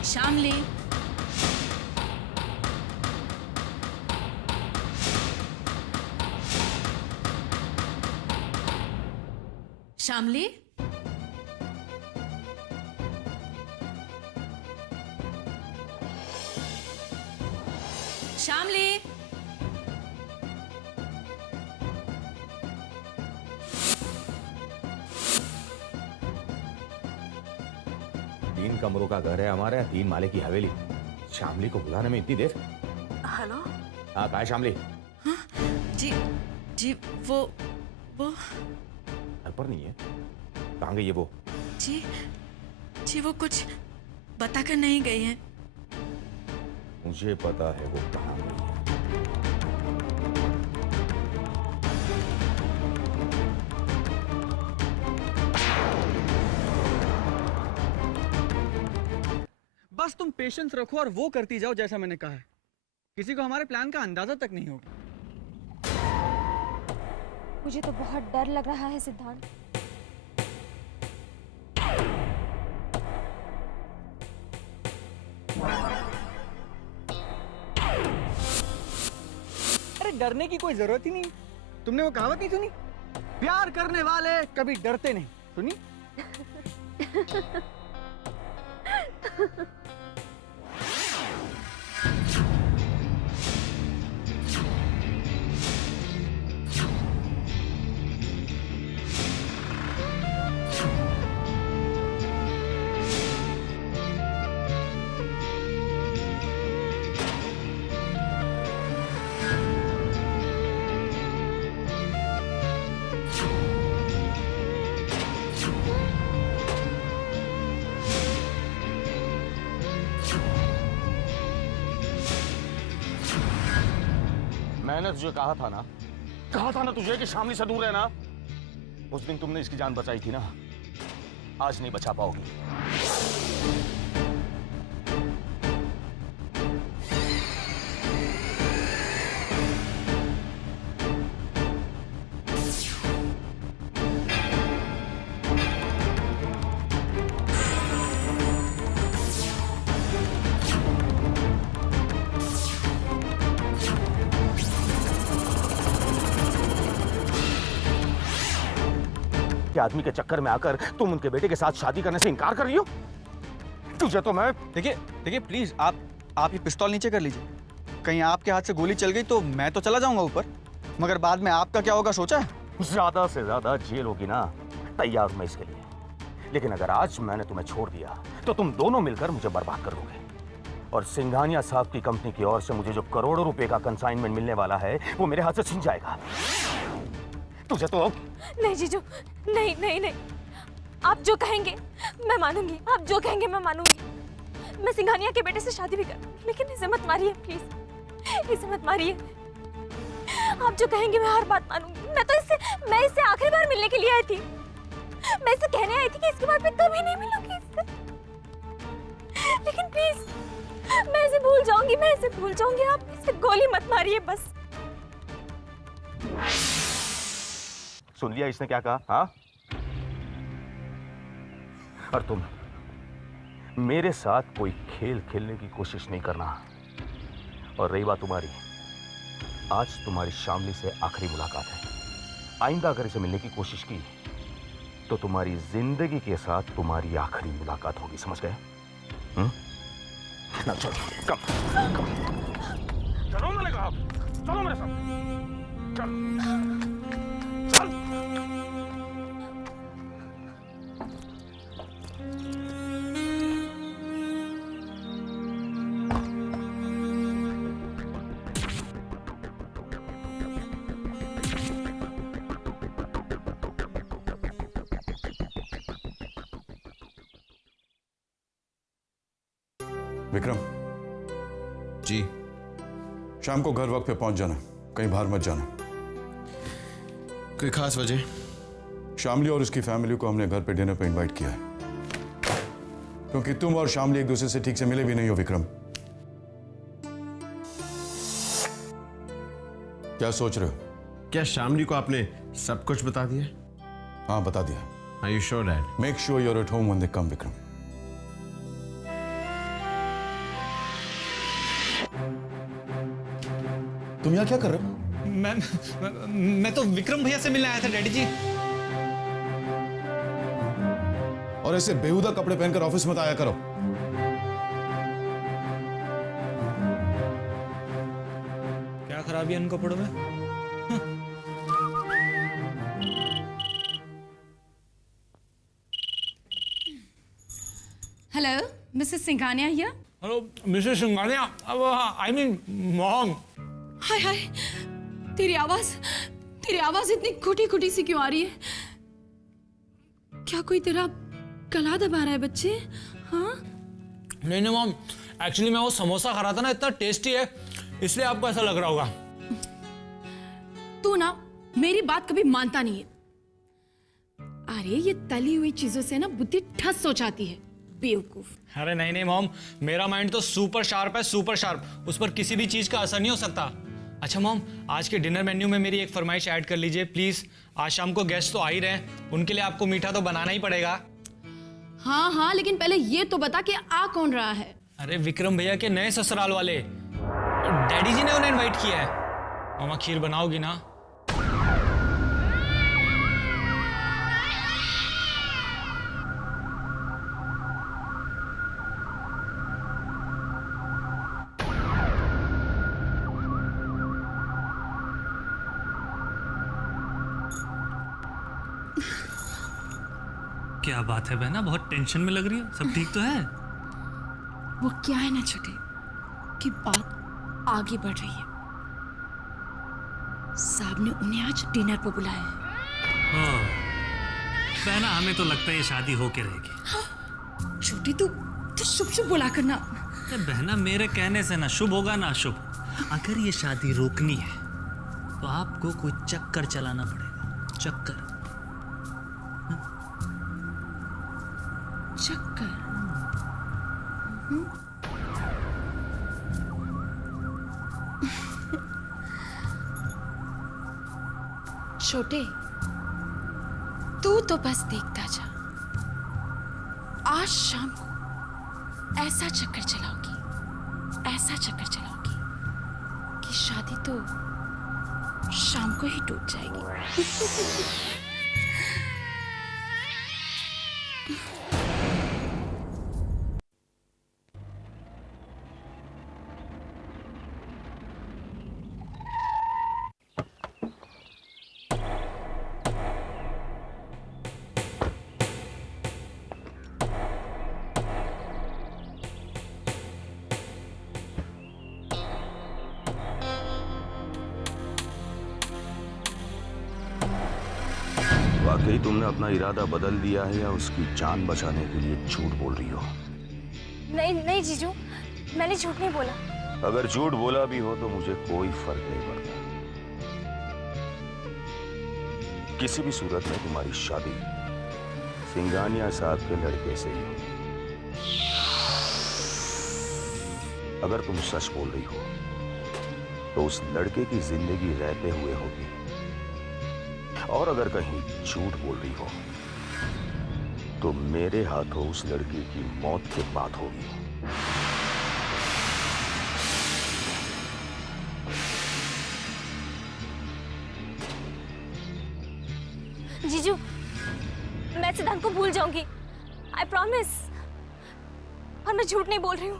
शामली, शामली, शामली। तीन कमरों का घर है हमारे, 3 माले की हवेली। शामली को बुलाने में इतनी देर? हेलो। हाँ, कहाँ है शामली? हाँ, जी जी वो घर पर नहीं है। कहाँ गई है वो? जी जी वो कुछ बताकर नहीं गई है। मुझे पता है वो कहाँ गई है। बस तुम पेशेंस रखो और वो करती जाओ जैसा मैंने कहा है। किसी को हमारे प्लान का अंदाजा तक नहीं होगा। मुझे तो बहुत डर लग रहा है सिद्धांत। अरे डरने की कोई जरूरत ही नहीं। तुमने वो कहावत नहीं सुनी, प्यार करने वाले कभी डरते नहीं? सुनी? मैंने तुझे कहा था ना तुझे कि शामली से दूर रहना। उस दिन तुमने इसकी जान बचाई थी ना, आज नहीं बचा पाओगी। आदमी के चक्कर में आकर तुम उनके बेटे के साथ शादी करने से इनकार कर रही हो? तुझे तो मैं देखिए प्लीज आप ये पिस्तौल नीचे कर लीजिए। कहीं आपके हाथ से गोली चल गई तो मैं तो चला जाऊंगा ऊपर, मगर बाद में आपका क्या होगा सोचा है? ज्यादा से ज्यादा जेल होगी ना, तैयार हूं मैं इसके लिए। लेकिन अगर आज मैंने तुम्हें छोड़ दिया तो तुम दोनों मिलकर मुझे बर्बाद कर दोगे। और सिंघानिया साहब की कंपनी की ओर से मुझे जो करोड़ों रुपए का कंसाइनमेंट मिलने वाला है वो मेरे हाथ से छिन जाएगा। तुझे तो नहीं जीजू, नहीं नहीं नहीं, आप जो कहेंगे मैं मानूंगी। आप जो कहेंगे मैं मानूंगी। मैं सिंघानिया के बेटे से शादी भी करूंगी, लेकिन इसे मत मारिए प्लीज, इसे मत मारिए। आप जो कहेंगे मैं हर बात मानूंगी। मैं इससे आखिरी बार मिलने के लिए आई थी। मैं इसे कहने आई थी कि इसके बाद मैं कभी नहीं मिलूंगी इससे। लेकिन प्लीज मैं इसे भूल जाऊंगी, मैं इसे भूल जाऊंगी। आप इसे गोली मत मारिए बस। सुन लिया इसने क्या कहा? हाँ, और तुम मेरे साथ कोई खेल खेलने की कोशिश नहीं करना। और रही बात तुम्हारी, आज तुम्हारी शामली से आखिरी मुलाकात है। आइंदा अगर इसे मिलने की कोशिश की तो तुम्हारी जिंदगी के साथ तुम्हारी आखिरी मुलाकात होगी, समझ गए? ना चलो, कम चलो, मैंने कहा चलो मेरे साथ, चल चल। विक्रम, जी। शाम को घर वक्त पे पहुंच जाना, कहीं बाहर मत जाना। कोई खास वजह? शामली और उसकी फैमिली को हमने घर पे डिनर पे इनवाइट किया है, क्योंकि तुम और शामली एक दूसरे से ठीक से मिले भी नहीं हो। विक्रम, क्या सोच रहे हो? क्या शामली को आपने सब कुछ बता दिया? हाँ, बता दिया। Are you sure, Dad? Make sure you are at home when they come. Vikram, तुम यहाँ क्या कर रहे हो? मैं तो विक्रम भैया से मिलने आया था डैडी जी। और ऐसे बेहुदा कपड़े पहनकर ऑफिस मत आया करो। क्या खराबी है इन कपड़ों में? Hello, Mrs Singhania here. Hello Mrs Singhania, I mean mom. हाय हाय, तेरी आवाज इतनी खोटी खोटी सी क्यों आ रही है? क्या कोई तेरा गला दबा रहा है बच्चे? हाँ? नहीं नहीं मॉम, एक्चुअली मैं वो समोसा खा रहा था ना, इतना टेस्टी है, इसलिए आपको ऐसा लग रहा होगा। तू ना मेरी बात कभी मानता नहीं है। अरे ये तली हुई चीजों से ना बुद्धि ठस हो जाती है, बेवकूफ। अरे नहीं नहीं मॉम, मेरा माइंड तो सुपर शार्प है, सुपर शार्प। उस पर किसी भी चीज का असर नहीं हो सकता। अच्छा मॉम, आज के डिनर मेन्यू में मेरी एक फरमाइश ऐड कर लीजिए प्लीज। आज शाम को गेस्ट तो आ ही रहे हैं, उनके लिए आपको मीठा तो बनाना ही पड़ेगा। हाँ हाँ, लेकिन पहले ये तो बता कि आ कौन रहा है? अरे विक्रम भैया के नए ससुराल वाले, डैडी जी ने उन्हें इनवाइट किया है। मामा खीर बनाओगी ना? क्या बात है बहना, बहुत टेंशन में लग रही हो। सब ठीक तो है? वो क्या है ना छोटे, कि बात आगे बढ़ रही है। साहब ने उन्हें आज डिनर पर बुलाया है। ओह, बहना हमें तो लगता है ये शादी होके रहेगी। छोटी तू शुभ शुभ बोला करना। अरे बहना, मेरे कहने से ना शुभ होगा ना अशुभ। अगर ये शादी रोकनी है तो आपको कोई चक्कर चलाना पड़ेगा। चक्कर चक्कर? छोटे, तू तो बस देखता जा। आज शाम को ऐसा चक्कर चलाऊंगी, ऐसा चक्कर चलाऊंगी कि शादी तो शाम को ही टूट जाएगी। वाकई तुमने अपना इरादा बदल दिया है या उसकी जान बचाने के लिए झूठ बोल रही हो? नहीं नहीं जीजू, मैंने झूठ नहीं बोला। अगर झूठ बोला भी हो तो मुझे कोई फर्क नहीं पड़ता। किसी भी सूरत में तुम्हारी शादी सिंघानिया साहब के लड़के से ही होगी। अगर तुम सच बोल रही हो तो उस लड़के की जिंदगी रहते हुए होगी, और अगर कहीं झूठ बोल रही हो तो मेरे हाथों उस लड़की की मौत के बाद होगी। जीजू, मैं मैं सिद्धांत को भूल जाऊंगी, आई प्रॉमिस। और मैं झूठ नहीं बोल रही हूँ।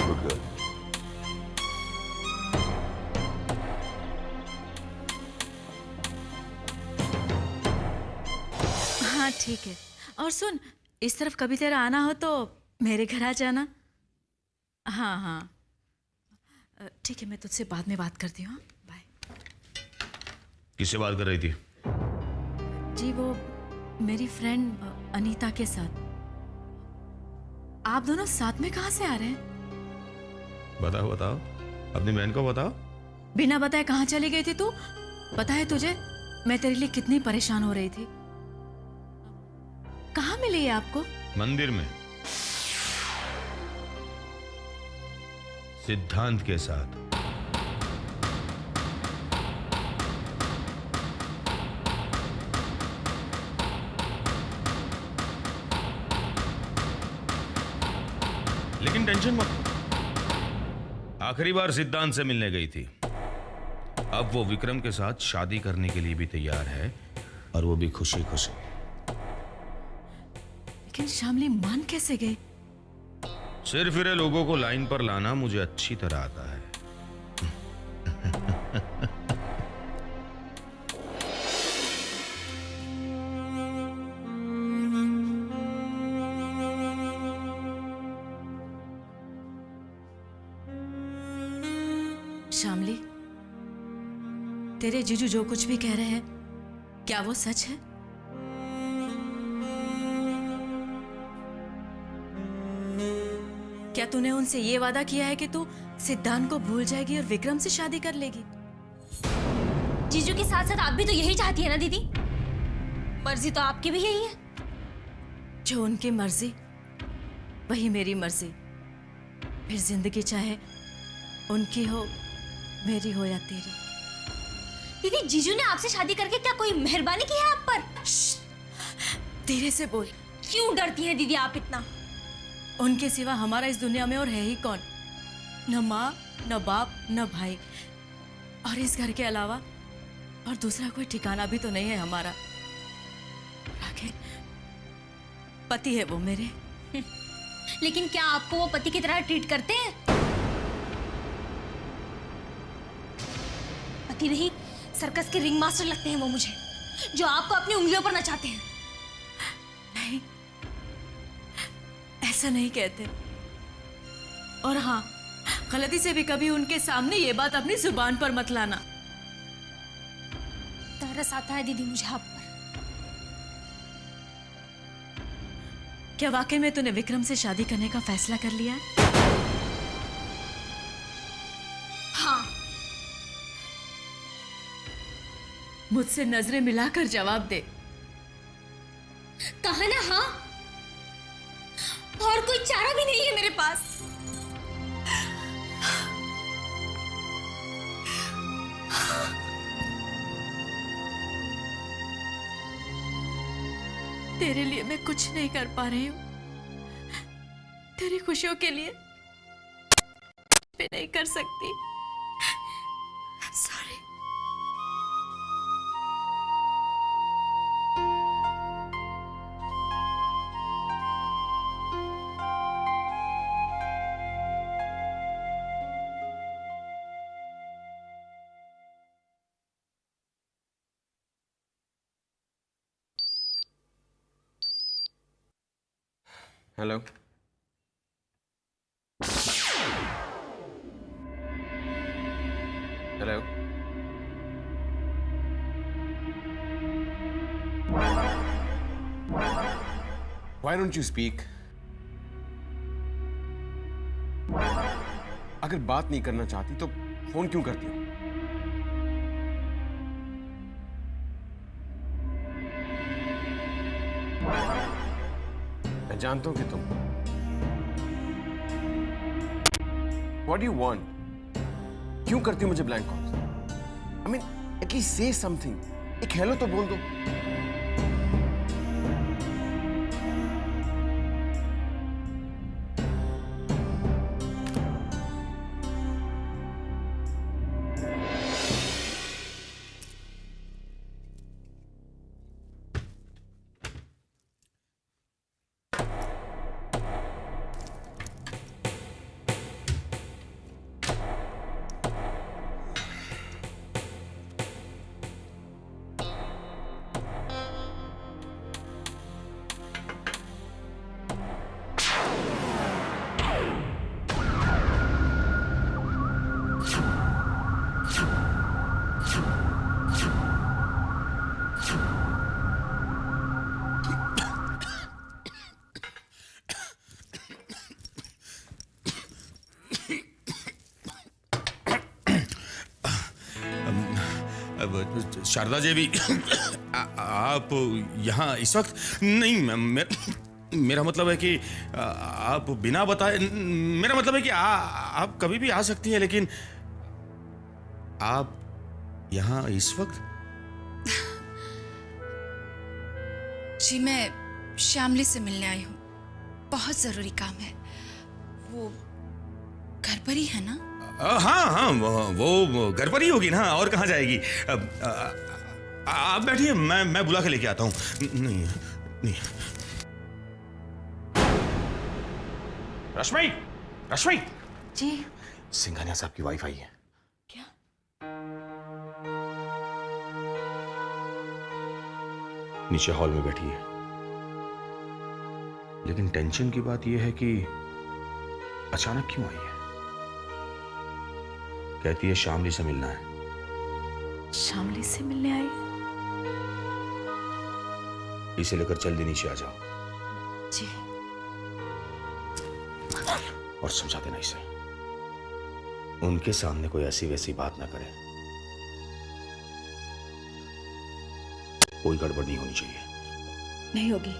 Good girl. हाँ ठीक है। और सुन, इस तरफ कभी तेरा आना हो तो मेरे घर आ जाना। हाँ हाँ ठीक है, मैं तुझसे बाद में बात करती हूँ। बाय। किससे बात कर रही थी? जी वो मेरी फ्रेंड अनीता के साथ। आप दोनों साथ में कहाँ से आ रहे हैं? बताओ बताओ, अपनी बहन को बताओ। बिना बताए कहाँ चली गई थी तू? पता है तुझे मैं तेरे लिए कितनी परेशान हो रही थी। कहाँ मिली है आपको? मंदिर में, सिद्धांत के साथ। लेकिन टेंशन मत, आखिरी बार सिद्धांत से मिलने गई थी। अब वो विक्रम के साथ शादी करने के लिए भी तैयार है, और वो भी खुशी खुशी। लेकिन शामली मान कैसे गई? सिर फिरे लोगों को लाइन पर लाना मुझे अच्छी तरह आता है। शामली, तेरे जीजू जो कुछ भी कह रहे हैं, क्या वो सच है? क्या तूने उनसे ये वादा किया है कि तू सिद्धांत को भूल जाएगी और विक्रम से शादी कर लेगी? जीजू के साथ साथ आप भी तो यही चाहती है ना दीदी? मर्जी तो आपकी भी यही है। जो उनकी मर्जी वही मेरी मर्जी। फिर जिंदगी चाहे उनकी हो, मेरी हो या तेरी। दीदी, जीजू ने आपसे शादी करके क्या कोई मेहरबानी की है आप पर? धीरे से बोल। क्यों डरती हैं दीदी आप इतना? उनके सिवा हमारा इस दुनिया में और है ही कौन? न माँ, न बाप, न भाई, और इस घर के अलावा और दूसरा कोई ठिकाना भी तो नहीं है हमारा। आखिर पति है वो मेरे। लेकिन क्या आपको वो पति की तरह ट्रीट करते हैं? पति नहीं, सर्कस के रिंग मास्टर लगते हैं वो मुझे, जो आपको अपनी उंगलियों पर नचाते हैं। नहीं, ऐसा नहीं कहते। और हाँ, गलती से भी कभी उनके सामने ये बात अपनी जुबान पर मत लाना। तरस आता है दीदी मुझे आप पर। क्या वाकई में तूने विक्रम से शादी करने का फैसला कर लिया है? हाँ। मुझसे नजरें मिलाकर जवाब दे। कहा ना हाँ, और कोई चारा भी नहीं है मेरे पास। तेरे लिए मैं कुछ नहीं कर पा रही हूँ। तेरी खुशियों के लिए मैं नहीं कर सकती। Sorry. Hello. Hello. Why don't you speak? अगर बात नहीं करना चाहती तो फोन क्यों करती हो? मैं जानता हूं कि तुम What do you want? क्यों करती हो मुझे blank calls? I mean, at least say something. एक हेलो तो बोल दो। शारदा देवी आप यहाँ इस वक्त नहीं मेरा मतलब है कि आप बिना बताए, मेरा मतलब है कि आप कभी भी आ सकती हैं, लेकिन आप यहाँ इस वक्त? जी मैं श्यामली से मिलने आई हूँ, बहुत जरूरी काम है। वो घर पर ही है ना? हाँ हाँ, वो घर पर ही होगी ना, और कहाँ जाएगी। आप बैठिए, मैं बुला के लेके आता हूँ। नहीं नहीं। रश्मि, रश्मि जी सिंघानिया साहब की वाइफ आई है। क्या? नीचे हॉल में बैठी है, लेकिन टेंशन की बात यह है कि अचानक क्यों आई है। कहती है शामली से मिलना है। शामली से मिलने आई? इसे लेकर जल्दी नीचे आ जाओ जी। और समझा देना इसे, उनके सामने कोई ऐसी वैसी बात ना करे। कोई गड़बड़ नहीं होनी चाहिए। नहीं होगी।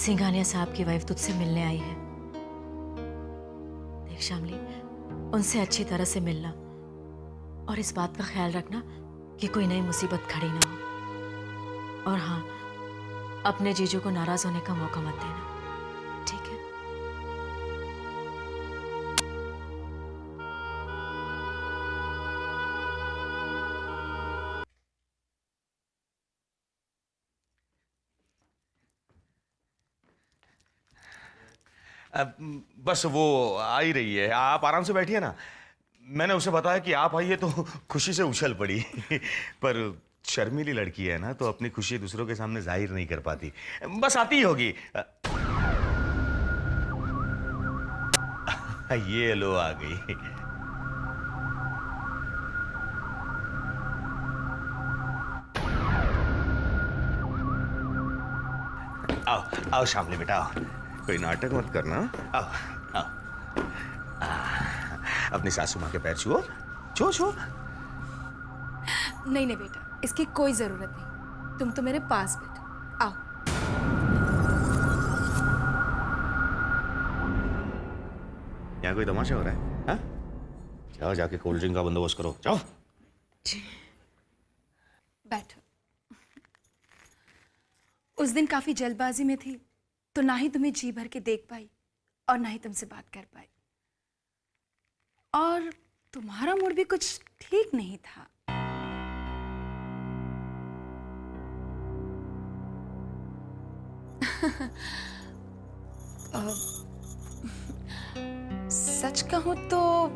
सिंघानिया साहब की वाइफ तुझसे मिलने आई है। देख शामली, उनसे अच्छी तरह से मिलना और इस बात का ख्याल रखना कि कोई नई मुसीबत खड़ी ना हो। और हाँ, अपने जीजू को नाराज होने का मौका मत देना, ठीक है? बस वो आ ही रही है, आप आराम से बैठिए ना। मैंने उसे बताया कि आप आइए तो खुशी से उछल पड़ी। पर शर्मीली लड़की है ना, तो अपनी खुशी दूसरों के सामने जाहिर नहीं कर पाती। बस आती ही होगी। ये लो आ गई। आओ आओ शामली बेटा, आओ। कोई नाटक मत करना। आओ आओ। अपनी सासू माँ के पैर छुओ, छुओ छुओ। नहीं नहीं बेटा, इसकी कोई जरूरत नहीं, तुम तो मेरे पास बैठो। आओ। यहाँ कोई तमाशा हो रहा है? हाँ? जाओ जाके कोल्ड ड्रिंक का बंदोबस्त करो, जाओ। बैठो। उस दिन काफी जल्दबाजी में थी, तो ना ही तुम्हें जी भर के देख पाई और ना ही तुमसे बात कर पाई। और तुम्हारा मूड भी कुछ ठीक नहीं था। सच कहूं तो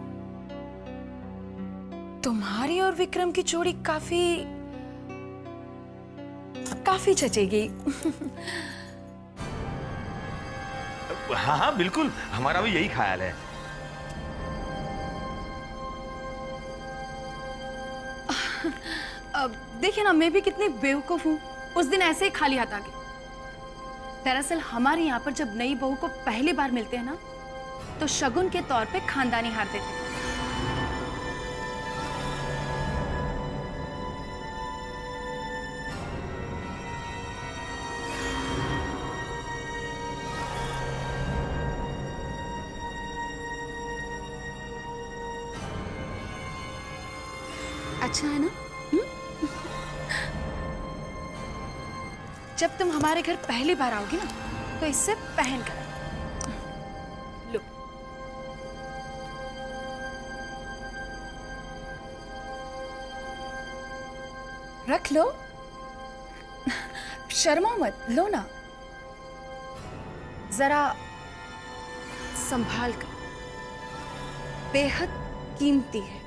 तुम्हारी और विक्रम की जोड़ी काफी जचेगी। हाँ हाँ बिल्कुल, हमारा भी यही ख्याल है। अब देखिए ना, मैं भी कितनी बेवकूफ हूँ, उस दिन ऐसे ही खाली हाथ आ गई। दरअसल हमारे यहाँ पर जब नई बहू को पहली बार मिलते हैं ना, तो शगुन के तौर पे खानदानी हार देते हैं। अच्छा है ना? जब तुम हमारे घर पहली बार आओगी ना, तो इससे पहन कर लो। रख लो, शर्मा मत, लो ना। जरा संभाल कर, बेहद कीमती है।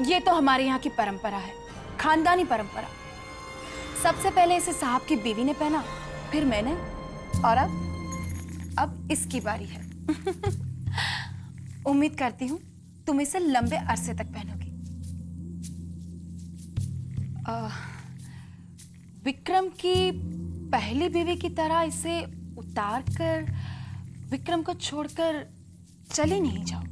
ये तो हमारे यहाँ की परंपरा है, खानदानी परंपरा। सबसे पहले इसे साहब की बीवी ने पहना, फिर मैंने, और अब इसकी बारी है। उम्मीद करती हूँ तुम इसे लंबे अरसे तक पहनोगी। विक्रम की पहली बीवी की तरह इसे उतार कर विक्रम को छोड़कर चली नहीं जाओगी।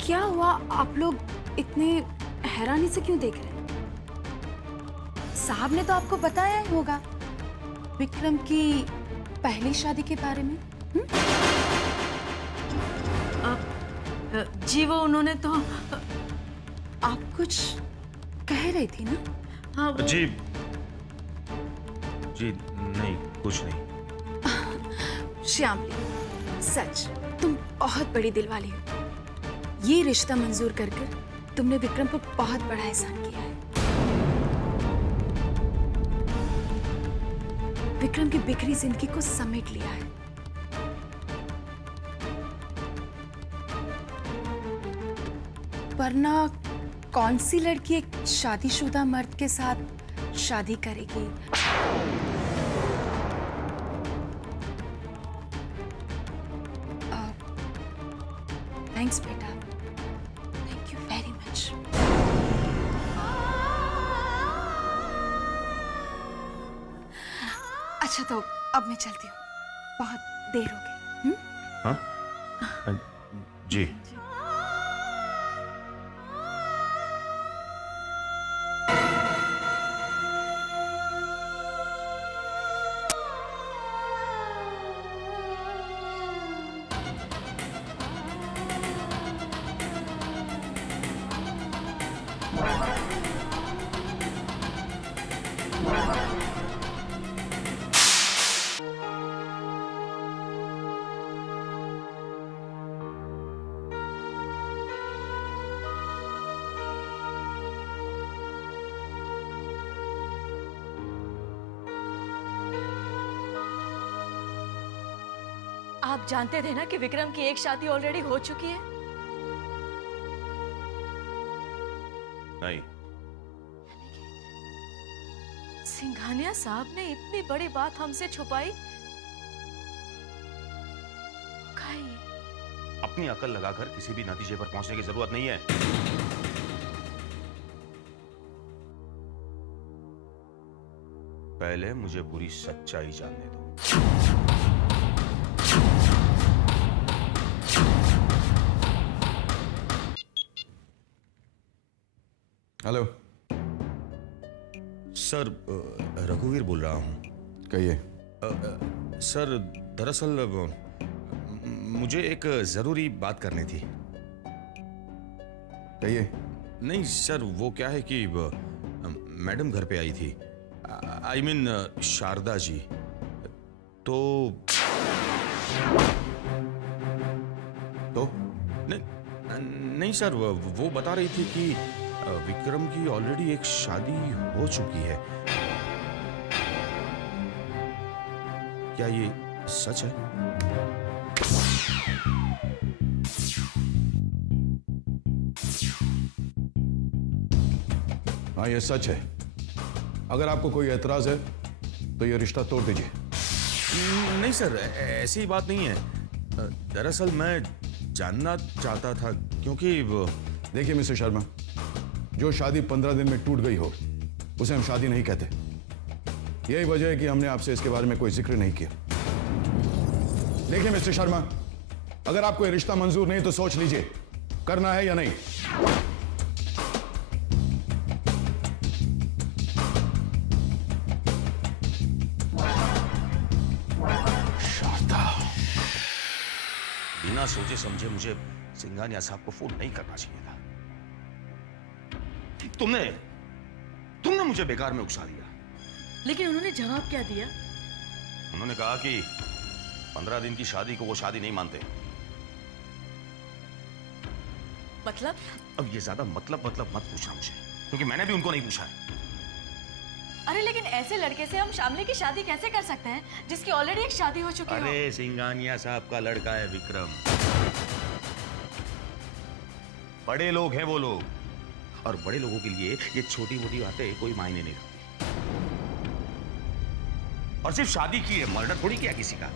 क्या हुआ? आप लोग इतने हैरानी से क्यों देख रहे हैं? साहब ने तो आपको बताया ही होगा विक्रम की पहली शादी के बारे में। जी वो उन्होंने तो आप कुछ कह रही थी ना? हाँ वो जी नहीं, कुछ नहीं। श्यामली, सच तुम बहुत बड़ी दिल वाली हो। ये रिश्ता मंजूर कर तुमने विक्रम पर बहुत बड़ा एहसान किया है। विक्रम की बिखरी जिंदगी को समेट लिया है। वरना कौन सी लड़की एक शादीशुदा मर्द के साथ शादी करेगी? थैंक्स बेटा, थैंक यू वेरी मच। अच्छा तो अब मैं चलती हूँ, बहुत देर हो गई। हाँ जी। आप जानते थे ना कि विक्रम की एक शादी ऑलरेडी हो चुकी है? नहीं। सिंघानिया साहब ने इतनी बड़ी बात हमसे छुपाई? खाइए। अपनी अकल लगाकर किसी भी नतीजे पर पहुंचने की जरूरत नहीं है। पहले मुझे पूरी सच्चाई जानने दो। हेलो सर, रघुवीर बोल रहा हूं। कहिए। सर दरअसल मुझे एक जरूरी बात करनी थी। कहिए। नहीं सर, वो क्या है कि मैडम घर पे आई थी, आई मीन शारदा जी। तो नहीं सर, वो बता रही थी कि विक्रम की ऑलरेडी एक शादी हो चुकी है। क्या ये सच है? हाँ ये सच है। अगर आपको कोई एतराज है तो ये रिश्ता तोड़ दीजिए। नहीं सर, ऐसी बात नहीं है। दरअसल मैं जानना चाहता था क्योंकि देखिए मिस्टर शर्मा, जो शादी 15 दिन में टूट गई हो उसे हम शादी नहीं कहते। यही वजह है कि हमने आपसे इसके बारे में कोई जिक्र नहीं किया। देखिए मिस्टर शर्मा, अगर आपको ये रिश्ता मंजूर नहीं तो सोच लीजिए करना है या नहीं। शारदा, बिना सोचे समझे मुझे सिंघानिया साहब को फोन नहीं करना चाहिए था। तुमने मुझे बेकार में उकसा दिया। लेकिन उन्होंने जवाब क्या दिया? उन्होंने कहा कि 15 दिन की शादी को वो शादी नहीं मानते। मतलब? अब ये ज्यादा मतलब मत पूछना मुझे, क्योंकि मैंने भी उनको नहीं पूछा है। अरे लेकिन ऐसे लड़के से हम शामली की शादी कैसे कर सकते हैं जिसकी ऑलरेडी एक शादी हो चुकी हो? अरे सिंघानिया साहब का लड़का है विक्रम। बड़े लोग हैं वो लोग, और बड़े लोगों के लिए ये छोटी मोटी बातें कोई मायने नहीं रखती। और सिर्फ शादी की है, मर्डर थोड़ी किया किसी का।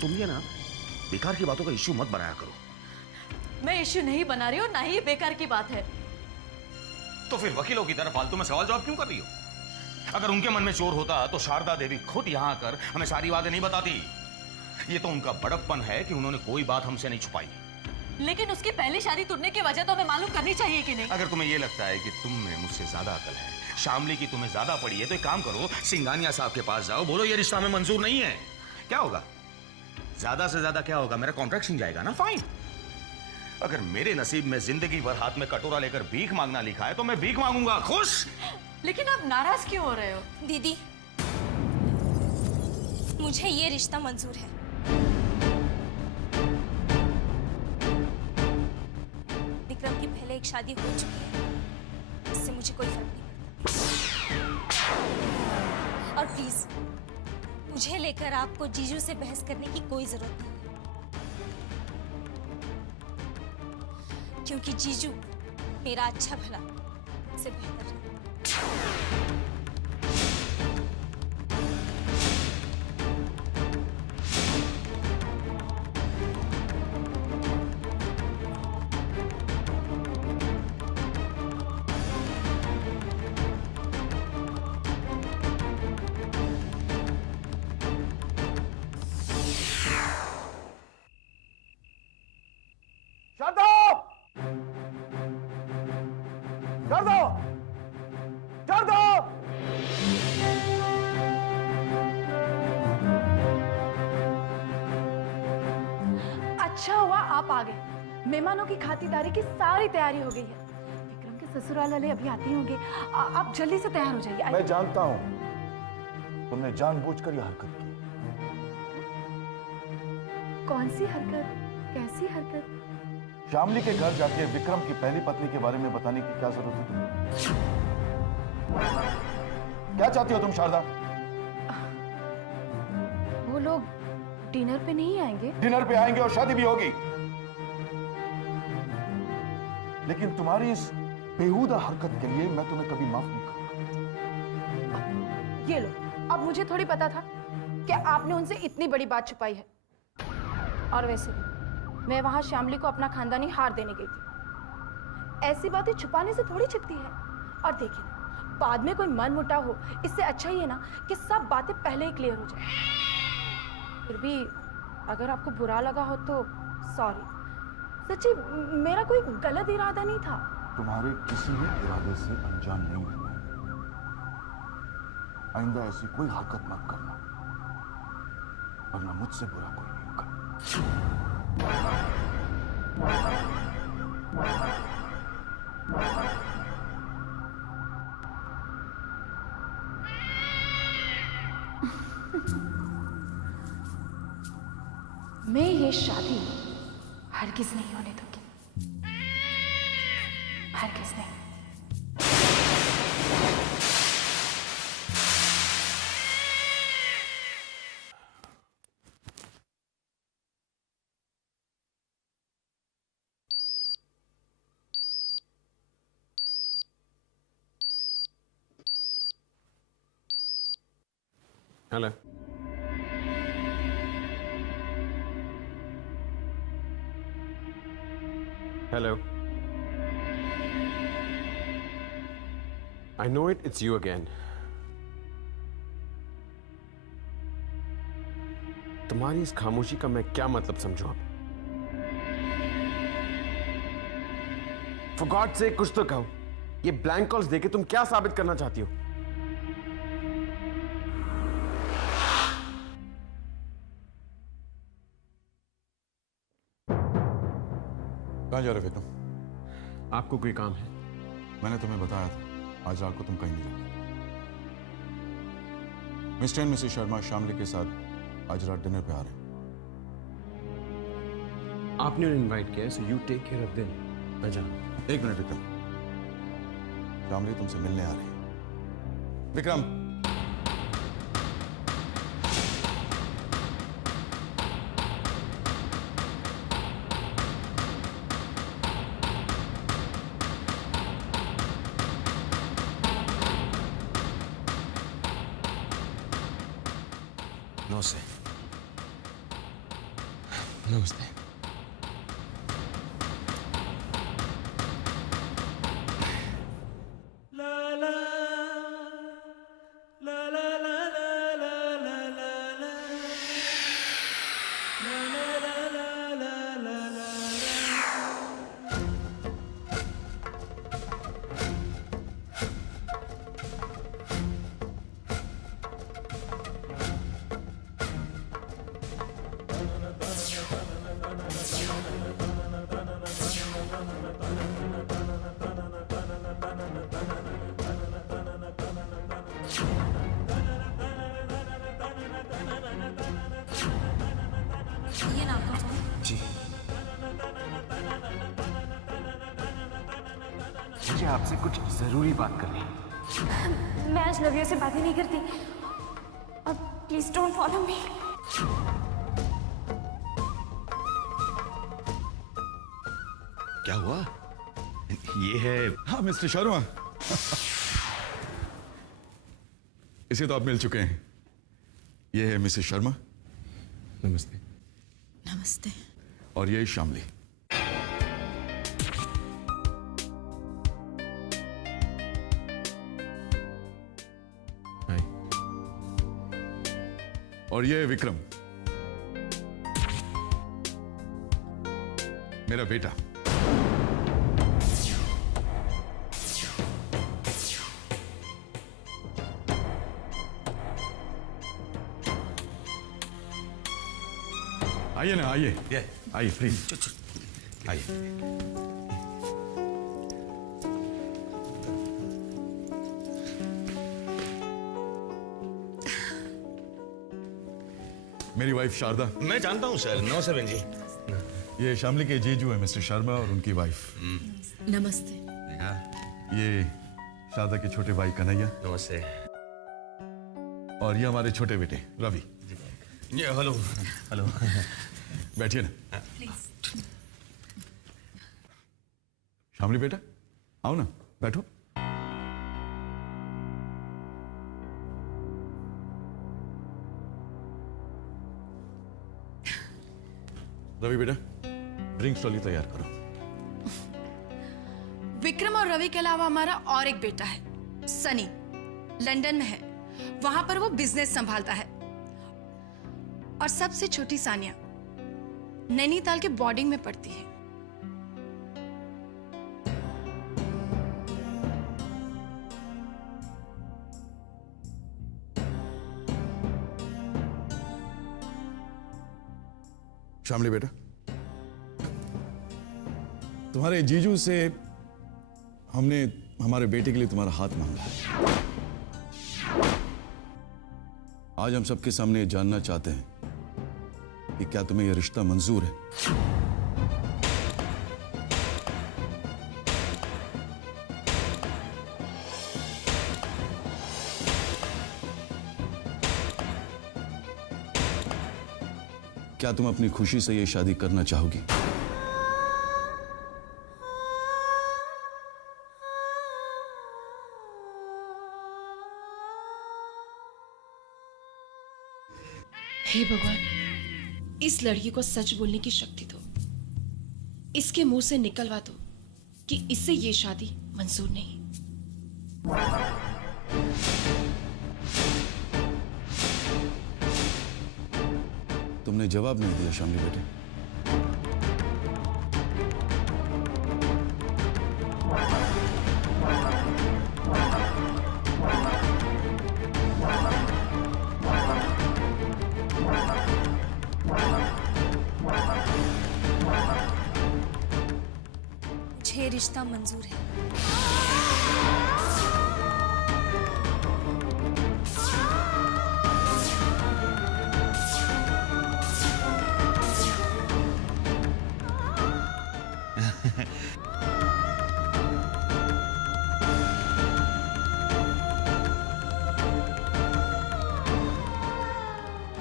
तुम ये ना बेकार की बातों का इश्यू मत बनाया करो। मैं इश्यू नहीं बना रही हूँ, ना ही बेकार की बात है। तो फिर वकीलों की तरह फालतू में सवाल जवाब क्यों कर रही हो? अगर उनके मन में चोर होता तो शारदा देवी खुद यहां आकर हमें सारी बातें नहीं बताती। ये तो उनका बड़प्पन है कि उन्होंने कोई बात हमसे नहीं छुपाई। लेकिन उसकी पहली शादी टूटने की वजह तो हमें मालूम करनी चाहिए कि नहीं? अगर तुम्हें यह लगता है कि तुम में मुझसे ज्यादा अकल है, शामली की तुम्हें ज्यादा पड़ी है, तो एक काम करो, सिंघानिया साहब के पास जाओ, बोलो ये रिश्ता हमें मंजूर नहीं है। क्या होगा? ज्यादा से ज्यादा क्या होगा? मेरा कॉन्ट्रैक्ट छिन जाएगा ना, फाइन। अगर मेरे नसीब में जिंदगी भर हाथ में कटोरा लेकर भीख मांगना लिखा है तो मैं भीख मांगूंगा। खुश? लेकिन आप नाराज क्यों हो रहे हो? दीदी, मुझे ये रिश्ता मंजूर है। विक्रम की पहले एक शादी हो चुकी है, इससे मुझे कोई फर्क नहीं पड़ता। और प्लीज मुझे लेकर आपको जीजू से बहस करने की कोई जरूरत नहीं है, क्योंकि जीजू मेरा अच्छा भला से बेहतर है। अच्छा हुआ आप आ गए। मेहमानों की खातिरदारी की सारी तैयारी हो गई है। विक्रम के ससुराल वाले अभी आते ही होंगे। आप जल्दी से तैयार हो जाइए। मैं जानता हूं तुमने जानबूझकर यह हरकत की। कौन सी हरकत? कैसी हरकत? शामली के घर जाके विक्रम की पहली पत्नी के बारे में बताने की क्या जरूरत है? क्या चाहती हो तुम शारदा? वो लोग डिनर पे नहीं आएंगे? डिनर पे आएंगे और शादी भी होगी, लेकिन तुम्हारी इस बेहुदा हरकत के लिए मैं तुम्हें कभी माफ नहीं करूंगा। ये लो, अब मुझे थोड़ी पता था कि आपने उनसे इतनी बड़ी बात छुपाई है। और वैसे मैं वहां श्यामली को अपना खानदानी हार देने गई थी। ऐसी बातें छुपाने से थोड़ी छिपती है। और देखिए, बाद में कोई मन मुटाव हो, इससे अच्छा ही है ना कि सब बातें पहले ही क्लियर हो जाए। फिर भी अगर आपको बुरा लगा हो तो सॉरी। सच्ची, मेरा कोई गलत इरादा नहीं था। तुम्हारे किसी भी इरादे से अनजान नहीं हूं मैं। आइंदा ऐसी कोई हरकत मत करना, वरना मुझसे बुरा कोई नहीं होगा। मैं ये शादी हरगिज नहीं होने दूंगी, हरगिज नहीं। Hello. Hello. I know it, it's you again. तुम्हारी इस खामोशी का मैं क्या मतलब समझूं अब? For God's sake, कुछ तो कहो। ये ब्लैंक कॉल्स देके तुम क्या साबित करना चाहती हो? कहां जा रहे विक्रम? आपको कोई काम है? मैंने तुम्हें बताया था आज रात को तुम कहीं नहीं जाओगे। Mister and Mrs Sharma Shamli के साथ आज रात डिनर पे आ रहे हैं। आपने उन्हें इनवाइट किया है, so you take care of them. मैं जा रहा हूं। एक मिनट विक्रम, शामली तुमसे मिलने आ रही है। विक्रम, नमस्ते। नमस्ते। ये ना आपका फोन। जी, मुझे आपसे कुछ जरूरी बात करनी है। मैं आज लवियों से बात ही नहीं करती। अब प्लीज डोंट फॉलो मी। क्या हुआ? ये है। हाँ मिस्टर शर्मा, इसे तो आप मिल चुके हैं। ये है मिसेस शर्मा। नमस्ते। नमस्ते। और ये शामली। हाय। और ये है विक्रम, मेरा बेटा। आइए ना, आइए आइए प्लीज आइए। मेरी वाइफ शारदा। मैं जानता हूँ सर। नमस्ते बहन जी। ये शामली के जीजू है मिस्टर शर्मा और उनकी वाइफ। नमस्ते। ये शारदा के छोटे भाई कन्हैया नमस्ते। और ये हमारे छोटे बेटे रवि। ये हेलो हेलो। बैठिए ना। शामली बेटा आओ ना, बैठो। रवि बेटा, ड्रिंक्स ट्रॉली तैयार करो। विक्रम और रवि के अलावा हमारा और एक बेटा है सनी, लंदन में है। वहां पर वो बिजनेस संभालता है। और सबसे छोटी सानिया नैनीताल के बोर्डिंग में पढ़ती है। शामली बेटा, तुम्हारे जीजू से हमने हमारे बेटे के लिए तुम्हारा हाथ मांगा। आज हम सबके सामने ये जानना चाहते हैं कि क्या तुम्हें यह रिश्ता मंजूर है? क्या तुम अपनी खुशी से ये शादी करना चाहोगी? हे भगवान, इस लड़की को सच बोलने की शक्ति दो। इसके मुंह से निकलवा दो कि इससे ये शादी मंजूर नहीं। तुमने जवाब नहीं दिया शामली बेटे। मुझे रिश्ता मंजूर है।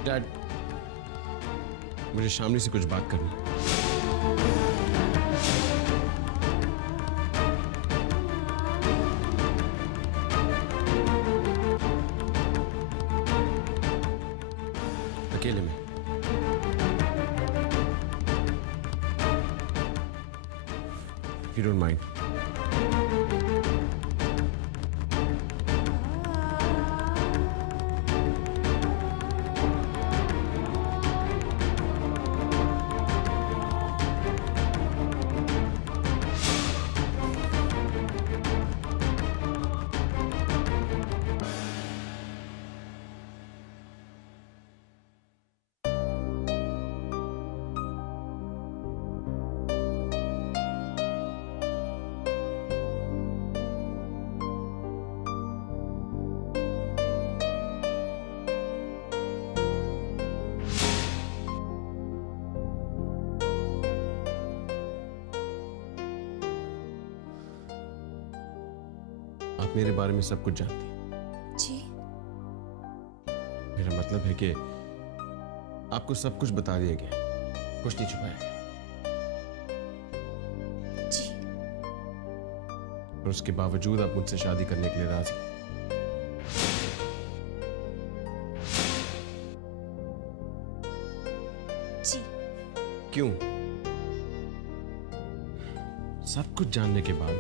डैड, मुझे शामली से कुछ बात करनी है। अकेले में। If you don't mind. आप मेरे बारे में सब कुछ जानती हैं। जी। मेरा मतलब है कि आपको सब कुछ बता दिया गया है, कुछ नहीं छुपाया गया। जी। और उसके बावजूद आप मुझसे शादी करने के लिए राजी। जी। क्यों? सब कुछ जानने के बाद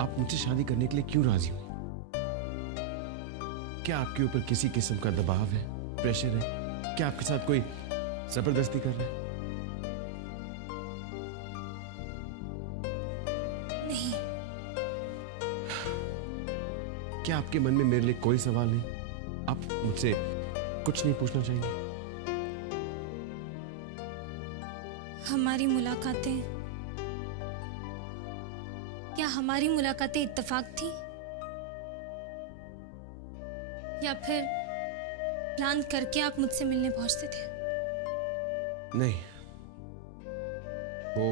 आप मुझसे शादी करने के लिए क्यों राजी हुई? क्या आपके ऊपर किसी किस्म का दबाव है, प्रेशर है? क्या आपके साथ कोई जबरदस्ती कर रहा है? नहीं। क्या आपके मन में मेरे लिए कोई सवाल नहीं? आप मुझसे कुछ नहीं पूछना चाहेंगे? हमारी मुलाकातें, क्या हमारी मुलाकातें इत्तेफाक थी या फिर प्लान करके आप मुझसे मिलने पहुंचते थे? नहीं, वो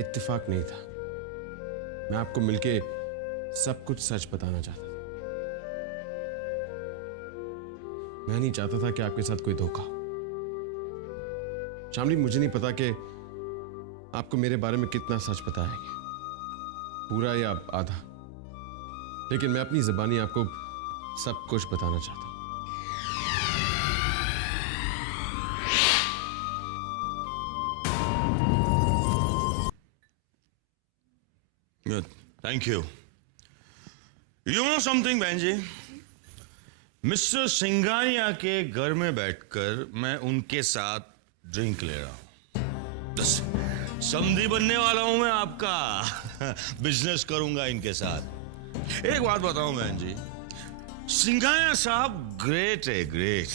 इत्तेफाक नहीं था। मैं आपको मिलके सब कुछ सच बताना चाहता था। मैं नहीं चाहता था कि आपके साथ कोई धोखा हो। शामली, मुझे नहीं पता कि आपको मेरे बारे में कितना सच पता है, पूरा या आधा, लेकिन मैं अपनी ज़बानी आपको सब कुछ बताना चाहता हूं। Thank you. You know something बहन जी, मिस्टर सिंघानिया के घर में बैठकर मैं उनके साथ ड्रिंक ले रहा हूं। समधी बनने वाला हूं मैं आपका। बिजनेस करूंगा इनके साथ। एक बात बताऊं बहन जी, सिंघानिया साहब ग्रेट है, ग्रेट।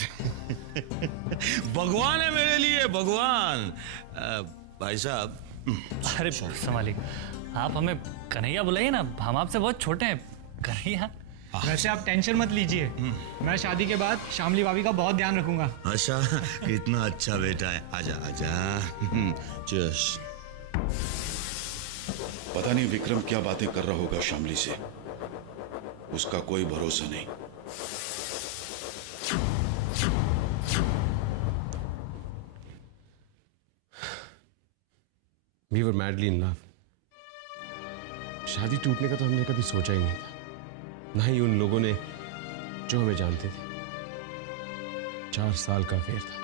भगवान है मेरे लिए, भगवान। भाई साहब। अरे संभालिए, आप हमें कन्हैया बुलाइए ना, हम आपसे बहुत छोटे हैं। कन्हैया। वैसे आप टेंशन मत लीजिए, मैं शादी के बाद शामली भाभी का बहुत ध्यान रखूंगा। अच्छा, कितना अच्छा बेटा है। आजा आजा। चीयर्स। पता नहीं विक्रम क्या बातें कर रहा होगा शामली से, उसका कोई भरोसा नहीं। We were madly in love. शादी टूटने का तो हमने कभी सोचा ही नहीं था, ना ही उन लोगों ने जो हमें जानते थे। 4 साल का अफेयर था,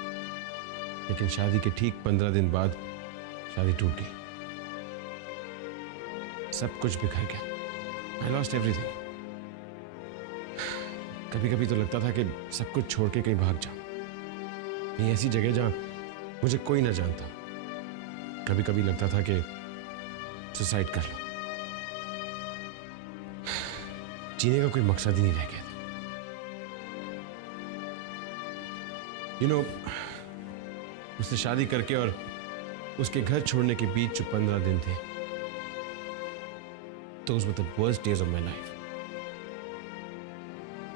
लेकिन शादी के ठीक 15 दिन बाद शादी टूट गई। सब कुछ बिखर गया। I lost everything. कभी कभी तो लगता था कि सब कुछ छोड़ के कहीं भाग जाऊं, कहीं ऐसी जगह जहां मुझे कोई ना जानता। कभी कभी लगता था कि सुसाइड कर लो। जीने का कोई मकसद ही नहीं रह गया था। You know, उससे शादी करके और उसके घर छोड़ने के बीच जो 15 दिन थे, those were the worst days of my life.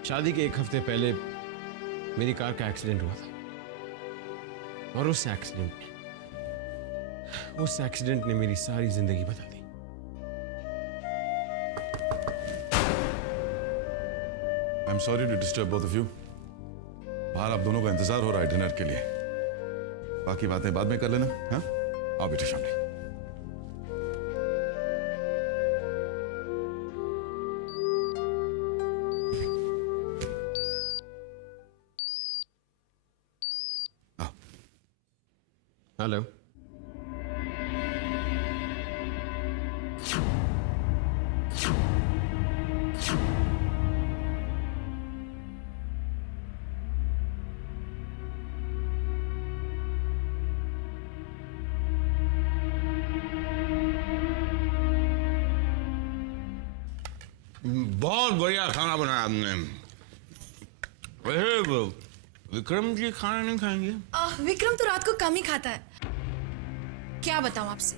शादी के एक हफ्ते पहले मेरी कार का एक्सीडेंट हुआ था और उस एक्सीडेंट ने मेरी सारी जिंदगी बदल दी. I am sorry to disturb both of you. बाहर आप दोनों का इंतजार हो रहा है डिनर के लिए. बाकी बातें बाद में कर लेना. हाँ, आओ बेटे शामली. हेलो. बहुत बढ़िया खाना बनाया आपने. वैसे विक्रम जी खाना नहीं खाएंगे? विक्रम तो रात को कम ही खाता है. क्या बताऊं आपसे,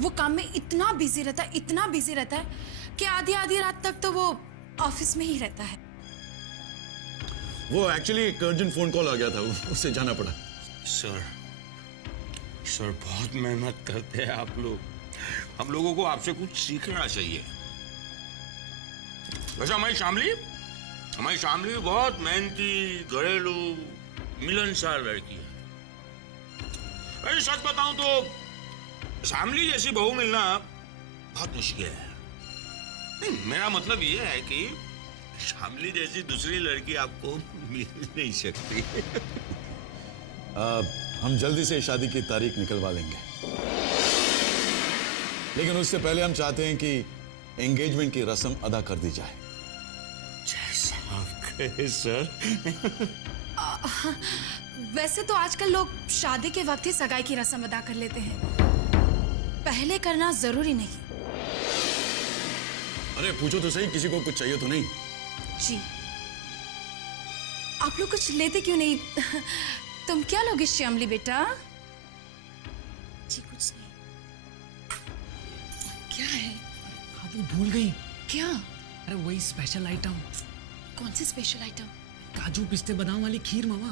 वो काम में इतना बिजी रहता है कि आधी आधी रात तक तो वो ऑफिस में ही रहता है. वो एक्चुअली एक अर्जेंट फोन कॉल आ गया था, उससे जाना पड़ा. सर बहुत मेहनत करते हैं आप लोग. हम लोगों को आपसे कुछ सीखना चाहिए. वैसे हमारी शामली बहुत मेहनती, घरेलू, मिलनसार लड़की है. अरे सच बताऊं तो शामली जैसी बहू मिलना बहुत मुश्किल है. नहीं, मेरा मतलब ये है कि शामली जैसी दूसरी लड़की आपको मिल नहीं सकती. हम जल्दी से शादी की तारीख निकलवा लेंगे, लेकिन उससे पहले हम चाहते हैं कि एंगेजमेंट की रस्म अदा कर दी जाए. जैसा आप कहे सर. वैसे तो आजकल लोग शादी के वक्त ही सगाई की रस्म अदा कर लेते हैं, पहले करना जरूरी नहीं. अरे पूछो तो सही, किसी को कुछ चाहिए तो नहीं? जी, आप लोग कुछ लेते क्यों नहीं? तुम क्या लोगे श्यामली बेटा? जी कुछ नहीं. क्या है? आप वो भूल गई. क्या? अरे वही स्पेशल आइटम. कौन सी स्पेशल आइटम? काजू पिस्ते बादाम वाली खीर मामा.